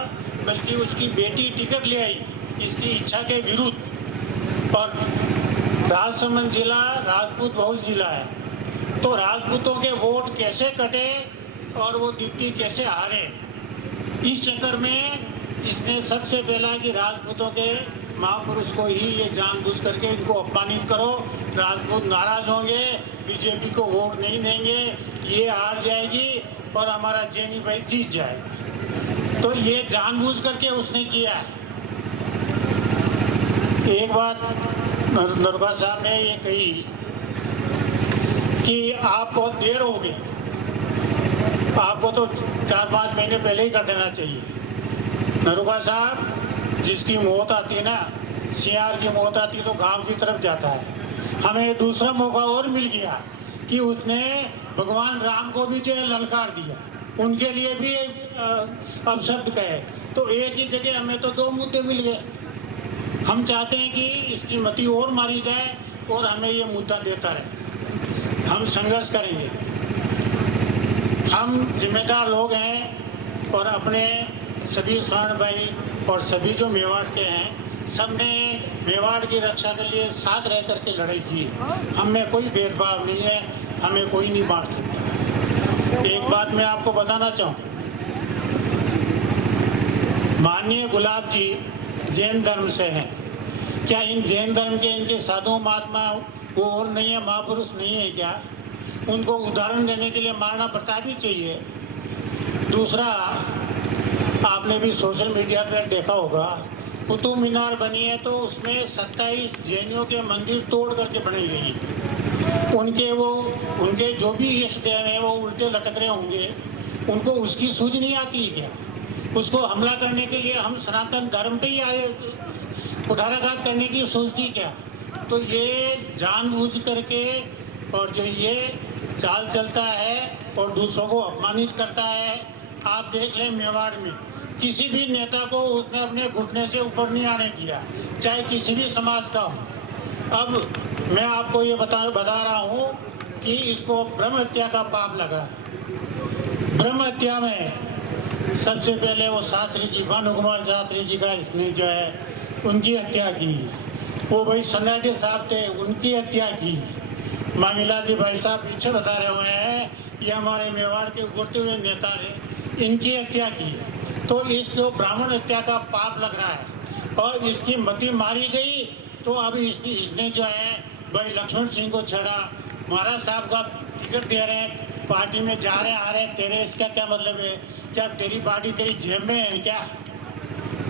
बल्कि उसकी बेटी टिकट ले आई इसकी इच्छा के विरुद्ध। और राजसमंद जिला राजपूत बहुल जिला है, तो राजपूतों के वोट कैसे कटे और वो दीप्ति कैसे हारे, इस चक्कर में इसने सबसे पहला कि राजपूतों के महापुरुष को ही ये जानबूझ करके इनको अपमानित करो, राजपूत नाराज होंगे, बीजेपी को वोट नहीं देंगे, ये हार जाएगी और हमारा जेनी भाई जीत जाएगा। तो ये जानबूझ करके उसने किया। एक बात नरुका साहब ने ये कही कि आप बहुत देर हो गई, आपको तो 4-5 महीने पहले ही कर देना चाहिए। नरुका साहब जिसकी मौत आती है ना, सियार की मौत आती तो गांव की तरफ जाता है। हमें दूसरा मौका और मिल गया कि उसने भगवान राम को भी जो है ललकार दिया, उनके लिए भी अब शब्द कहे, तो एक ही जगह हमें तो 2 मुद्दे मिल गए। हम चाहते हैं कि इसकी मति और मारी जाए और हमें ये मुद्दा देता रहे। हम संघर्ष करेंगे। हम जिम्मेदार लोग हैं और अपने सभी स्वर्ण भाई और सभी जो मेवाड़ के हैं, सबने मेवाड़ की रक्षा के लिए साथ रह करके लड़ाई की है। हम में कोई भेदभाव नहीं है, हमें कोई नहीं बांट सकता। एक बात मैं आपको बताना चाहूँ, माननीय गुलाब जी जैन धर्म से हैं। क्या इन जैन धर्म के इनके साधु महात्मा वो और नहीं है, महापुरुष नहीं है क्या? उनको उदाहरण देने के लिए महाराणा प्रताप ही चाहिए। दूसरा, आपने भी सोशल मीडिया पर देखा होगा, कुतुब मीनार बनी है तो उसमें 27 जैनियों के मंदिर तोड़ करके बनाई गई है। उनके जो भी इष्ट देव हैं वो उल्टे लटक रहे होंगे, उनको उसकी सूझ नहीं आती क्या? उसको हमला करने के लिए हम सनातन धर्म पे ही आए, कुठाराघात करने की सोचती क्या? तो ये जानबूझ करके और जो ये चाल चलता है और दूसरों को अपमानित करता है। आप देख लें, मेवाड़ में किसी भी नेता को उसने अपने घुटने से ऊपर नहीं आने दिया, चाहे किसी भी समाज का हो। अब मैं आपको ये बता रहा हूँ कि इसको ब्रह्म हत्या का पाप लगा है। ब्रह्म हत्या में सबसे पहले वो शास्त्री जी, भानु कुमार शास्त्री जी का इसने जो है उनकी हत्या की। वो भाई सन्यासी साहब थे, उनकी हत्या की। मांगीलाल जी भाई साहब पीछे बता रहे हुए हैं, ये हमारे मेवाड़ के उभरते हुए नेता ने इनकी हत्या की। तो इसको ब्राह्मण हत्या का पाप लग रहा है और इसकी मति मारी गई। तो अब इसने जो है भाई लक्ष्मण सिंह को छेड़ा। महाराज साहब का टिकट दे रहे हैं, पार्टी में जा रहे आ रहे, तेरे इसका क्या मतलब है? क्या तेरी पार्टी तेरी जेब में है क्या,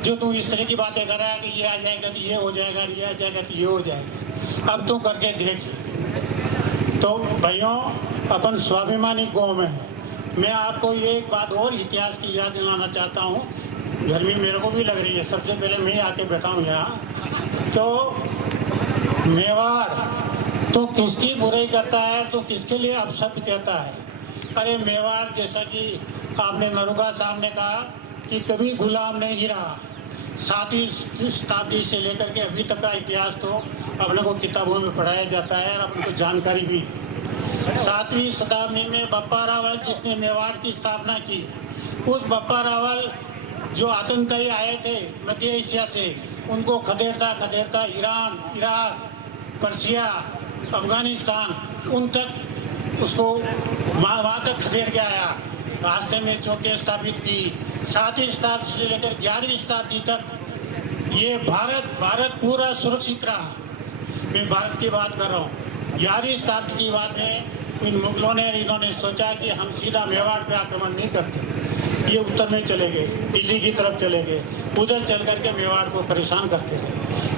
जो तू इस तरह की बातें कर रहा है कि ये आ जाएगा तो ये हो जाएगा, ये आ जाएगा तो ये हो जाएगा? अब तो करके देख। तो भाइयों, अपन स्वाभिमानी गाँव में है। मैं आपको ये एक बात और इतिहास की याद दिलाना चाहता हूँ। गर्मी मेरे को भी लग रही है, सबसे पहले मैं आके बैठा हूँ यहाँ। तो मेवाड़ तो किसकी बुराई करता है तो किसके लिए अपशब्द कहता है? अरे मेवाड़, जैसा कि आपने नरुका साहब ने कहा कि कभी गुलाम नहीं रहा। 7वीं शताब्दी से लेकर के अभी तक का इतिहास तो अपने को किताबों में पढ़ाया जाता है और अपने को जानकारी भी है। 7वीं शताब्दी में बप्पा रावल जिसने मेवाड़ की स्थापना की, उस बप्पा रावल जो आतंकवादी आए थे मध्य एशिया से, उनको खदेड़ता ईरान, इराक, पर्शिया, अफगानिस्तान, उन तक उसको वहाँ तक खदेड़ के आया। रास्ते में चौकियाँ स्थापित की। 7वीं शताब्दी से लेकर 11वीं शताब्दी तक ये भारत पूरा सुरक्षित रहा। मैं भारत की बात कर रहा हूँ। 11वीं शताब्दी की बात में इन मुगलों ने इन्होंने सोचा कि हम सीधा मेवाड़ पे आक्रमण नहीं करते, ये उत्तर में चले गए, दिल्ली की तरफ चले गए, उधर चल करके मेवाड़ को परेशान करते थे।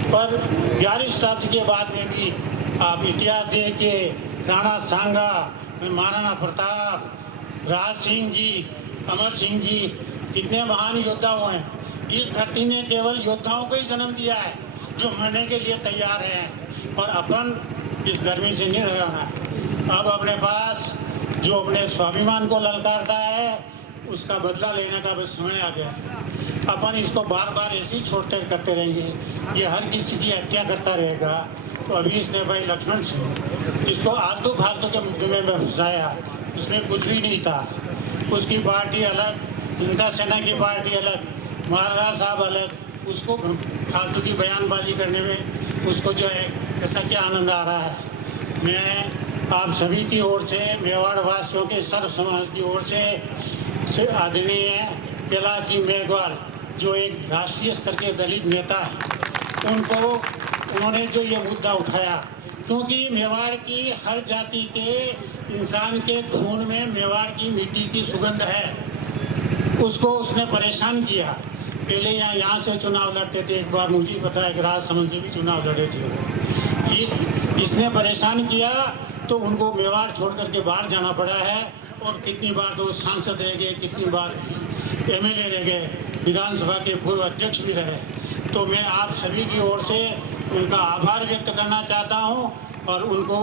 पर 11वीं शताब्दी के बाद में भी आप इतिहास देखिए, राणा सांगा, महाराणा प्रताप, राज सिंह जी, अमर सिंह जी, कितने महान योद्धा हुए हैं। इस धरती ने केवल योद्धाओं को ही जन्म दिया है जो मरने के लिए तैयार हैं। और अपन इस गर्मी से नहीं रहना है। अब अपने पास जो अपने स्वाभिमान को ललकारता है उसका बदला लेने का बस समय आ गया है। अपन इसको बार बार ऐसे ही छोड़ते करते रहेंगे, ये हर किसी की हत्या करता रहेगा। तो अभी इसने भाई लक्ष्मण सिंह इसको आलतू फालतू के मुद्दे में फंसाया, उसमें कुछ भी नहीं था। उसकी पार्टी अलग, जनता सेना की पार्टी अलग, महाराज साहब अलग, उसको फालतू की बयानबाजी करने में उसको जो है ऐसा क्या आनंद आ रहा है। मैं आप सभी की ओर से, मेवाड़ वासियों के सर्व समाज की ओर से आदरणीय कैलाश जी मेघवाल जो एक राष्ट्रीय स्तर के दलित नेता हैं, उन्होंने जो ये मुद्दा उठाया, क्योंकि मेवाड़ की हर जाति के इंसान के खून में मेवाड़ की मिट्टी की सुगंध है, उसको उसने परेशान किया। पहले यहाँ से चुनाव लड़ते थे, एक बार मुझे पता है कि राजसमंद से भी चुनाव लड़े थे। इसने परेशान किया तो उनको मेवाड़ छोड़ करके बाहर जाना पड़ा है। और कितनी बार तो सांसद रह गए, कितनी बार MLA रह गए, विधानसभा के पूर्व अध्यक्ष भी रहे। तो मैं आप सभी की ओर से उनका आभार व्यक्त करना चाहता हूँ और उनको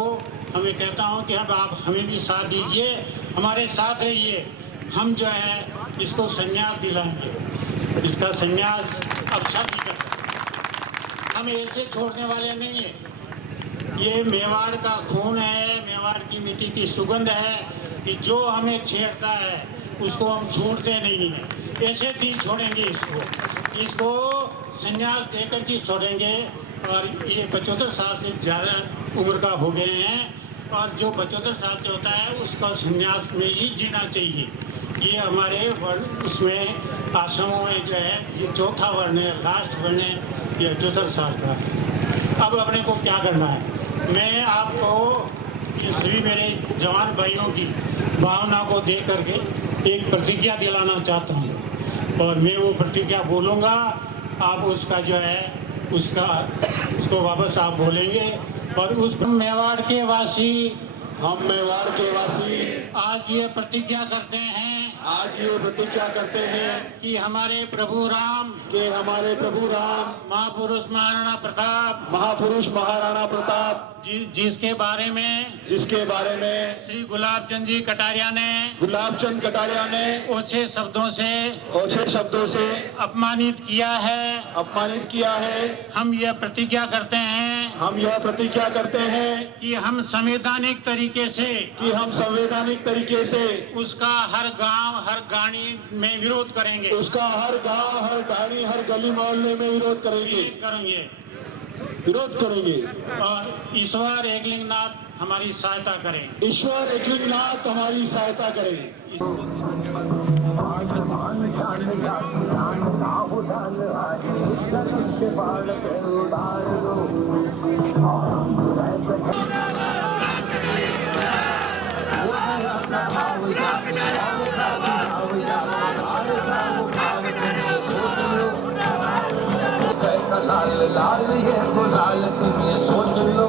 हमें कहता हूँ कि अब आप हमें भी साथ दीजिए, हमारे साथ रहिए। हम जो है इसको संन्यास दिलाएंगे, इसका संन्यास अब सब ही कर सकते। हम ऐसे छोड़ने वाले नहीं हैं। ये मेवाड़ का खून है, मेवाड़ मेवाड़ की मिट्टी की सुगंध है कि जो हमें छेड़ता है उसको हम छोड़ते नहीं हैं, ऐसे दिन छोड़ेंगे इसको संन्यास देकर के छोड़ेंगे। और ये 75 साल से ज़्यादा उम्र का हो गए हैं और जो 75 साल से होता है उसका संन्यास में ही जीना चाहिए। ये हमारे वर्ण उसमें आश्रमों में जो है ये चौथा वर्ण है, लास्ट वर्ण है, ये 75 साल का है। अब अपने को क्या करना है, मैं आपको ये सभी मेरे जवान भाइयों की भावना को देख करके एक प्रतिज्ञा दिलाना चाहता हूँ और मैं वो प्रतिज्ञा बोलूँगा, आप उसका जो है उसको वापस आप बोलेंगे। और उस मेवाड़ के वासी, हम मेवाड़ के वासी आज ये प्रतिज्ञा करते हैं कि हमारे प्रभु राम महापुरुष महाराणा प्रताप जिसके बारे में श्री गुलाब चंद कटारिया ने ओछे शब्दों से अपमानित किया है। हम यह प्रतिज्ञा करते हैं कि हम संवैधानिक तरीके से उसका हर गांव हर गाड़ी में विरोध करेंगे, हर गली मोहल्ले में विरोध करेंगे। और ईश्वर एकलिंगनाथ हमारी सहायता करें। लाल ये गुलाल तुम ये सोच लो,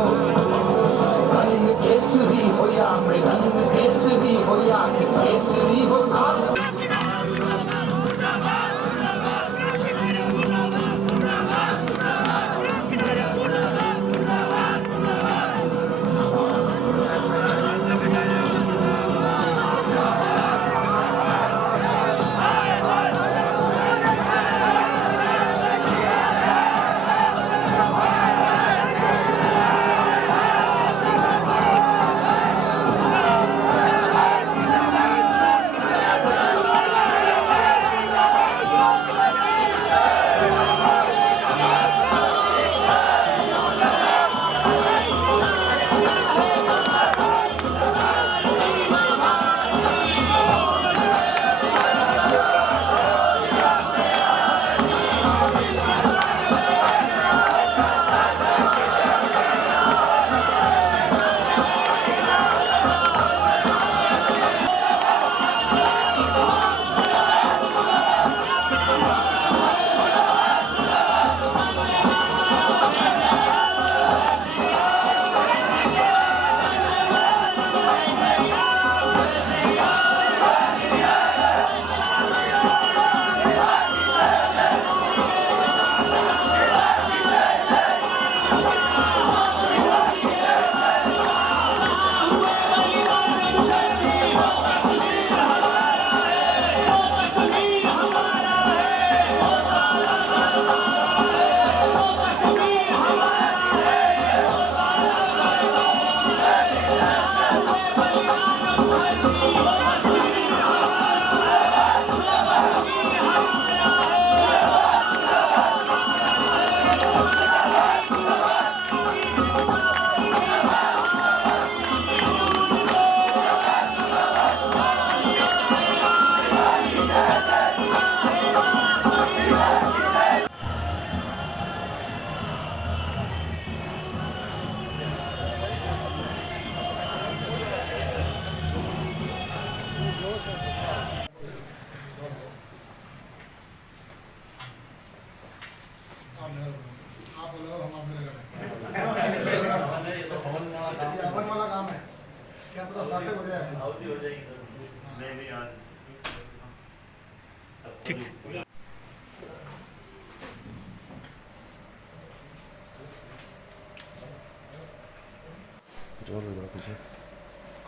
रंग केसरी हो या मृदंग केसरी हो या केसरी हो लाल।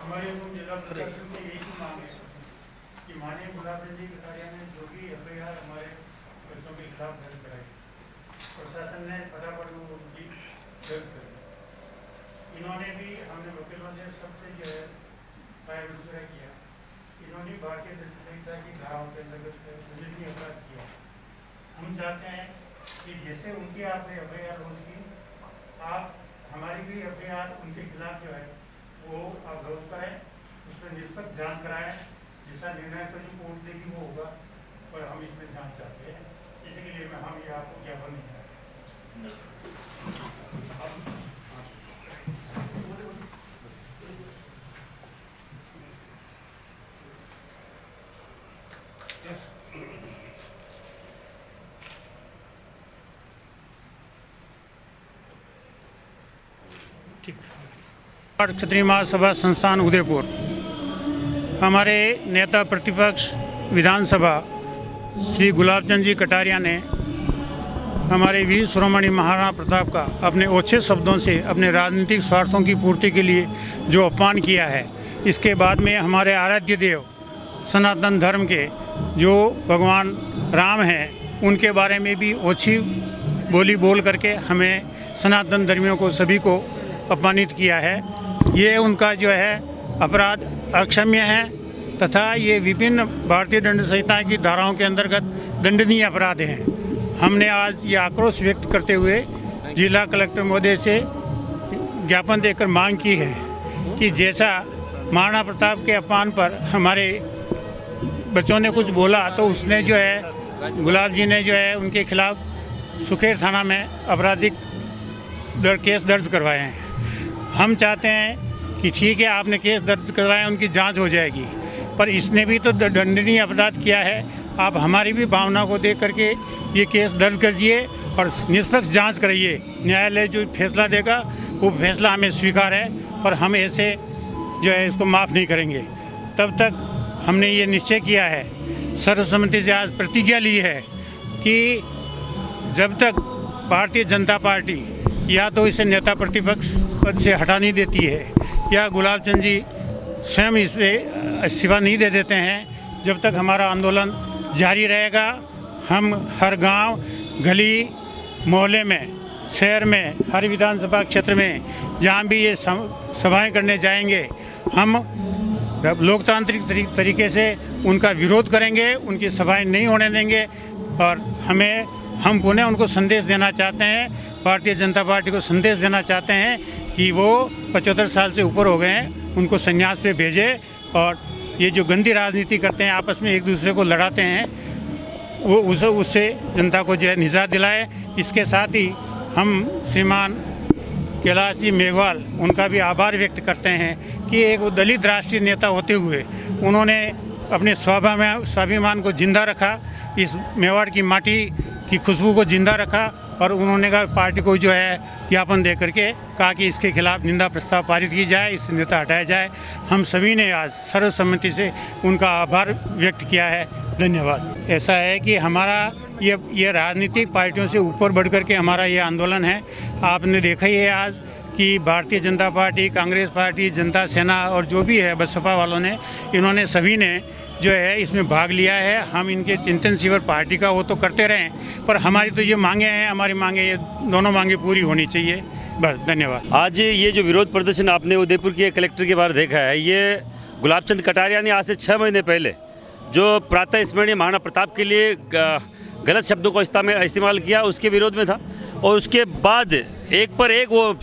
हमारे जिला प्रशासन की यही मांग है कि माननीय गुलाब चंद कटारिया ने जो भी एफआईआर हमारे बच्चों के खिलाफ दर्ज कराई, प्रशासन ने फटाफट उनकी दर्ज करी। इन्होंने भी हमने वकीलों ने सबसे जो है फायर मशवरा किया, इन्होंने भारतीय दंड संहिता की धाराओं के अंतर्गत दंडनीय अपराध किया। हम चाहते हैं कि जैसे उनकी आपने FIR लॉन्च की, आप हमारी भी FIR उनके खिलाफ जो है वो आप लॉन्च करें, उसमें निष्पक्ष जांच कराएं, जैसा निर्णय तो जो कोर्ट देगी वो होगा, और हम इसमें जांच चाहते हैं। इसके लिए हम ये आपको ज्ञापन नहीं करें। क्षत्रिय महासभा संस्थान उदयपुर, हमारे नेता प्रतिपक्ष विधानसभा श्री गुलाब चंद जी कटारिया ने हमारे वीर शिरोमणि महाराणा प्रताप का अपने ओछे शब्दों से अपने राजनीतिक स्वार्थों की पूर्ति के लिए जो अपमान किया है, इसके बाद में हमारे आराध्य देव सनातन धर्म के जो भगवान राम हैं, उनके बारे में भी ओछी बोली बोल करके हमें सनातन धर्मियों को सभी को अपमानित किया है। ये उनका जो है अपराध अक्षम्य है तथा ये विभिन्न भारतीय दंड संहिता की धाराओं के अंतर्गत दंडनीय अपराध हैं। हमने आज ये आक्रोश व्यक्त करते हुए जिला कलेक्टर महोदय से ज्ञापन देकर मांग की है कि जैसा महाराणा प्रताप के अपमान पर हमारे बच्चों ने कुछ बोला, तो उसने जो है गुलाब जी ने जो है उनके खिलाफ सुखेर थाना में आपराधिक केस दर्ज करवाए हैं। हम चाहते हैं कि ठीक है, आपने केस दर्ज करवाया, उनकी जांच हो जाएगी, पर इसने भी तो दंडनीय अपराध किया है। आप हमारी भी भावना को देख करके ये केस दर्ज करिए और निष्पक्ष जांच कराइए। न्यायालय जो फैसला देगा वो फैसला हमें स्वीकार है, पर हम ऐसे जो है इसको माफ़ नहीं करेंगे। तब तक हमने ये निश्चय किया है, सर्वसम्मति से आज प्रतिज्ञा ली है कि जब तक भारतीय जनता पार्टी या तो इसे नेता प्रतिपक्ष पद से हटा नहीं देती है या गुलाब चंद जी स्वयं इस पर इस्तीफा नहीं दे देते हैं, जब तक हमारा आंदोलन जारी रहेगा। हम हर गांव, गली, मोहल्ले में, शहर में, हर विधानसभा क्षेत्र में जहां भी ये सभाएं करने जाएंगे, हम लोकतांत्रिक तरीके से उनका विरोध करेंगे, उनकी सभाएं नहीं होने देंगे। और हम पुनः उनको संदेश देना चाहते हैं, भारतीय जनता पार्टी को संदेश देना चाहते हैं कि वो 75 साल से ऊपर हो गए हैं, उनको संन्यास पे भेजे और ये जो गंदी राजनीति करते हैं, आपस में एक दूसरे को लड़ाते हैं, वो उससे जनता को जो है निजात दिलाए। इसके साथ ही हम श्रीमान कैलाश जी मेघवाल, उनका भी आभार व्यक्त करते हैं कि एक दलित राष्ट्रीय नेता होते हुए उन्होंने अपने स्वाभिमान को जिंदा रखा, इस मेवाड़ की माटी की खुशबू को जिंदा रखा, और उन्होंने कहा पार्टी को जो है ज्ञापन दे करके कहा कि इसके खिलाफ निंदा प्रस्ताव पारित की जाए, इस नेता हटाया जाए। हम सभी ने आज सर्वसम्मति से उनका आभार व्यक्त किया है। धन्यवाद। ऐसा है कि हमारा ये राजनीतिक पार्टियों से ऊपर बढ़ कर के हमारा ये आंदोलन है। आपने देखा ही है आज कि भारतीय जनता पार्टी, कांग्रेस पार्टी, जनता सेना और जो भी है बसपा वालों ने, इन्होंने सभी ने जो है इसमें भाग लिया है। हम इनके चिंतन शिविर पार्टी का वो तो करते रहें, पर हमारी तो ये मांगे हैं, हमारी मांगे ये दोनों मांगे पूरी होनी चाहिए। बस, धन्यवाद। आज ये जो विरोध प्रदर्शन आपने उदयपुर के कलेक्टर के बाहर देखा है, ये गुलाब चंद कटारिया ने आज से 6 महीने पहले जो प्रातः स्मरणीय महाराणा प्रताप के लिए गलत शब्दों को इस्तेमाल किया, उसके विरोध में था। और उसके बाद एक पर एक वो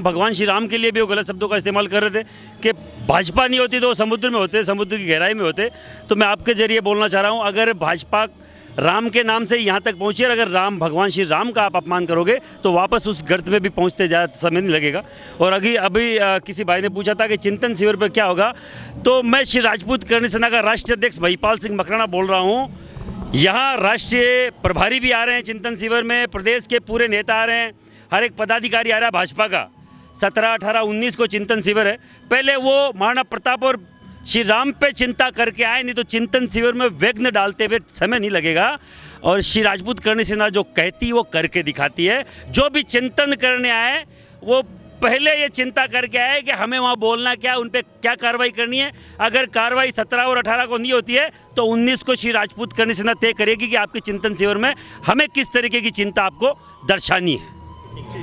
भगवान श्री राम के लिए भी वो गलत शब्दों का इस्तेमाल कर रहे थे कि भाजपा नहीं होती तो वो समुद्र में होते, समुद्र की गहराई में होते। तो मैं आपके जरिए बोलना चाह रहा हूँ, अगर भाजपा राम के नाम से यहाँ तक पहुँची और अगर भगवान श्री राम का आप अपमान करोगे तो वापस उस गर्त में भी पहुँचते समय नहीं लगेगा। और अभी किसी भाई ने पूछा था कि चिंतन शिविर पर क्या होगा, तो मैं श्री राजपूत करणी सेना का राष्ट्रीय अध्यक्ष महिपाल सिंह मकराना बोल रहा हूँ। यहाँ राष्ट्रीय प्रभारी भी आ रहे हैं चिंतन शिविर में, प्रदेश के पूरे नेता आ रहे हैं, हर एक पदाधिकारी आ रहा है भाजपा का। 17, 18, 19 को चिंतन शिविर है। पहले वो महाराणा प्रताप और श्री राम पे चिंता करके आए, नहीं तो चिंतन शिविर में विघ्न डालते हुए समय नहीं लगेगा। और श्री राजपूत करणी सेना जो कहती है वो करके दिखाती है। जो भी चिंतन करने आए वो पहले ये चिंता करके आए कि हमें वहाँ बोलना क्या, उन पर क्या कार्रवाई करनी है। अगर कार्रवाई 17 और 18 को नहीं होती है तो 19 को श्री राजपूत करणी सेना तय करेगी कि आपके चिंतन शिविर में हमें किस तरीके की चिंता आपको दर्शानी है।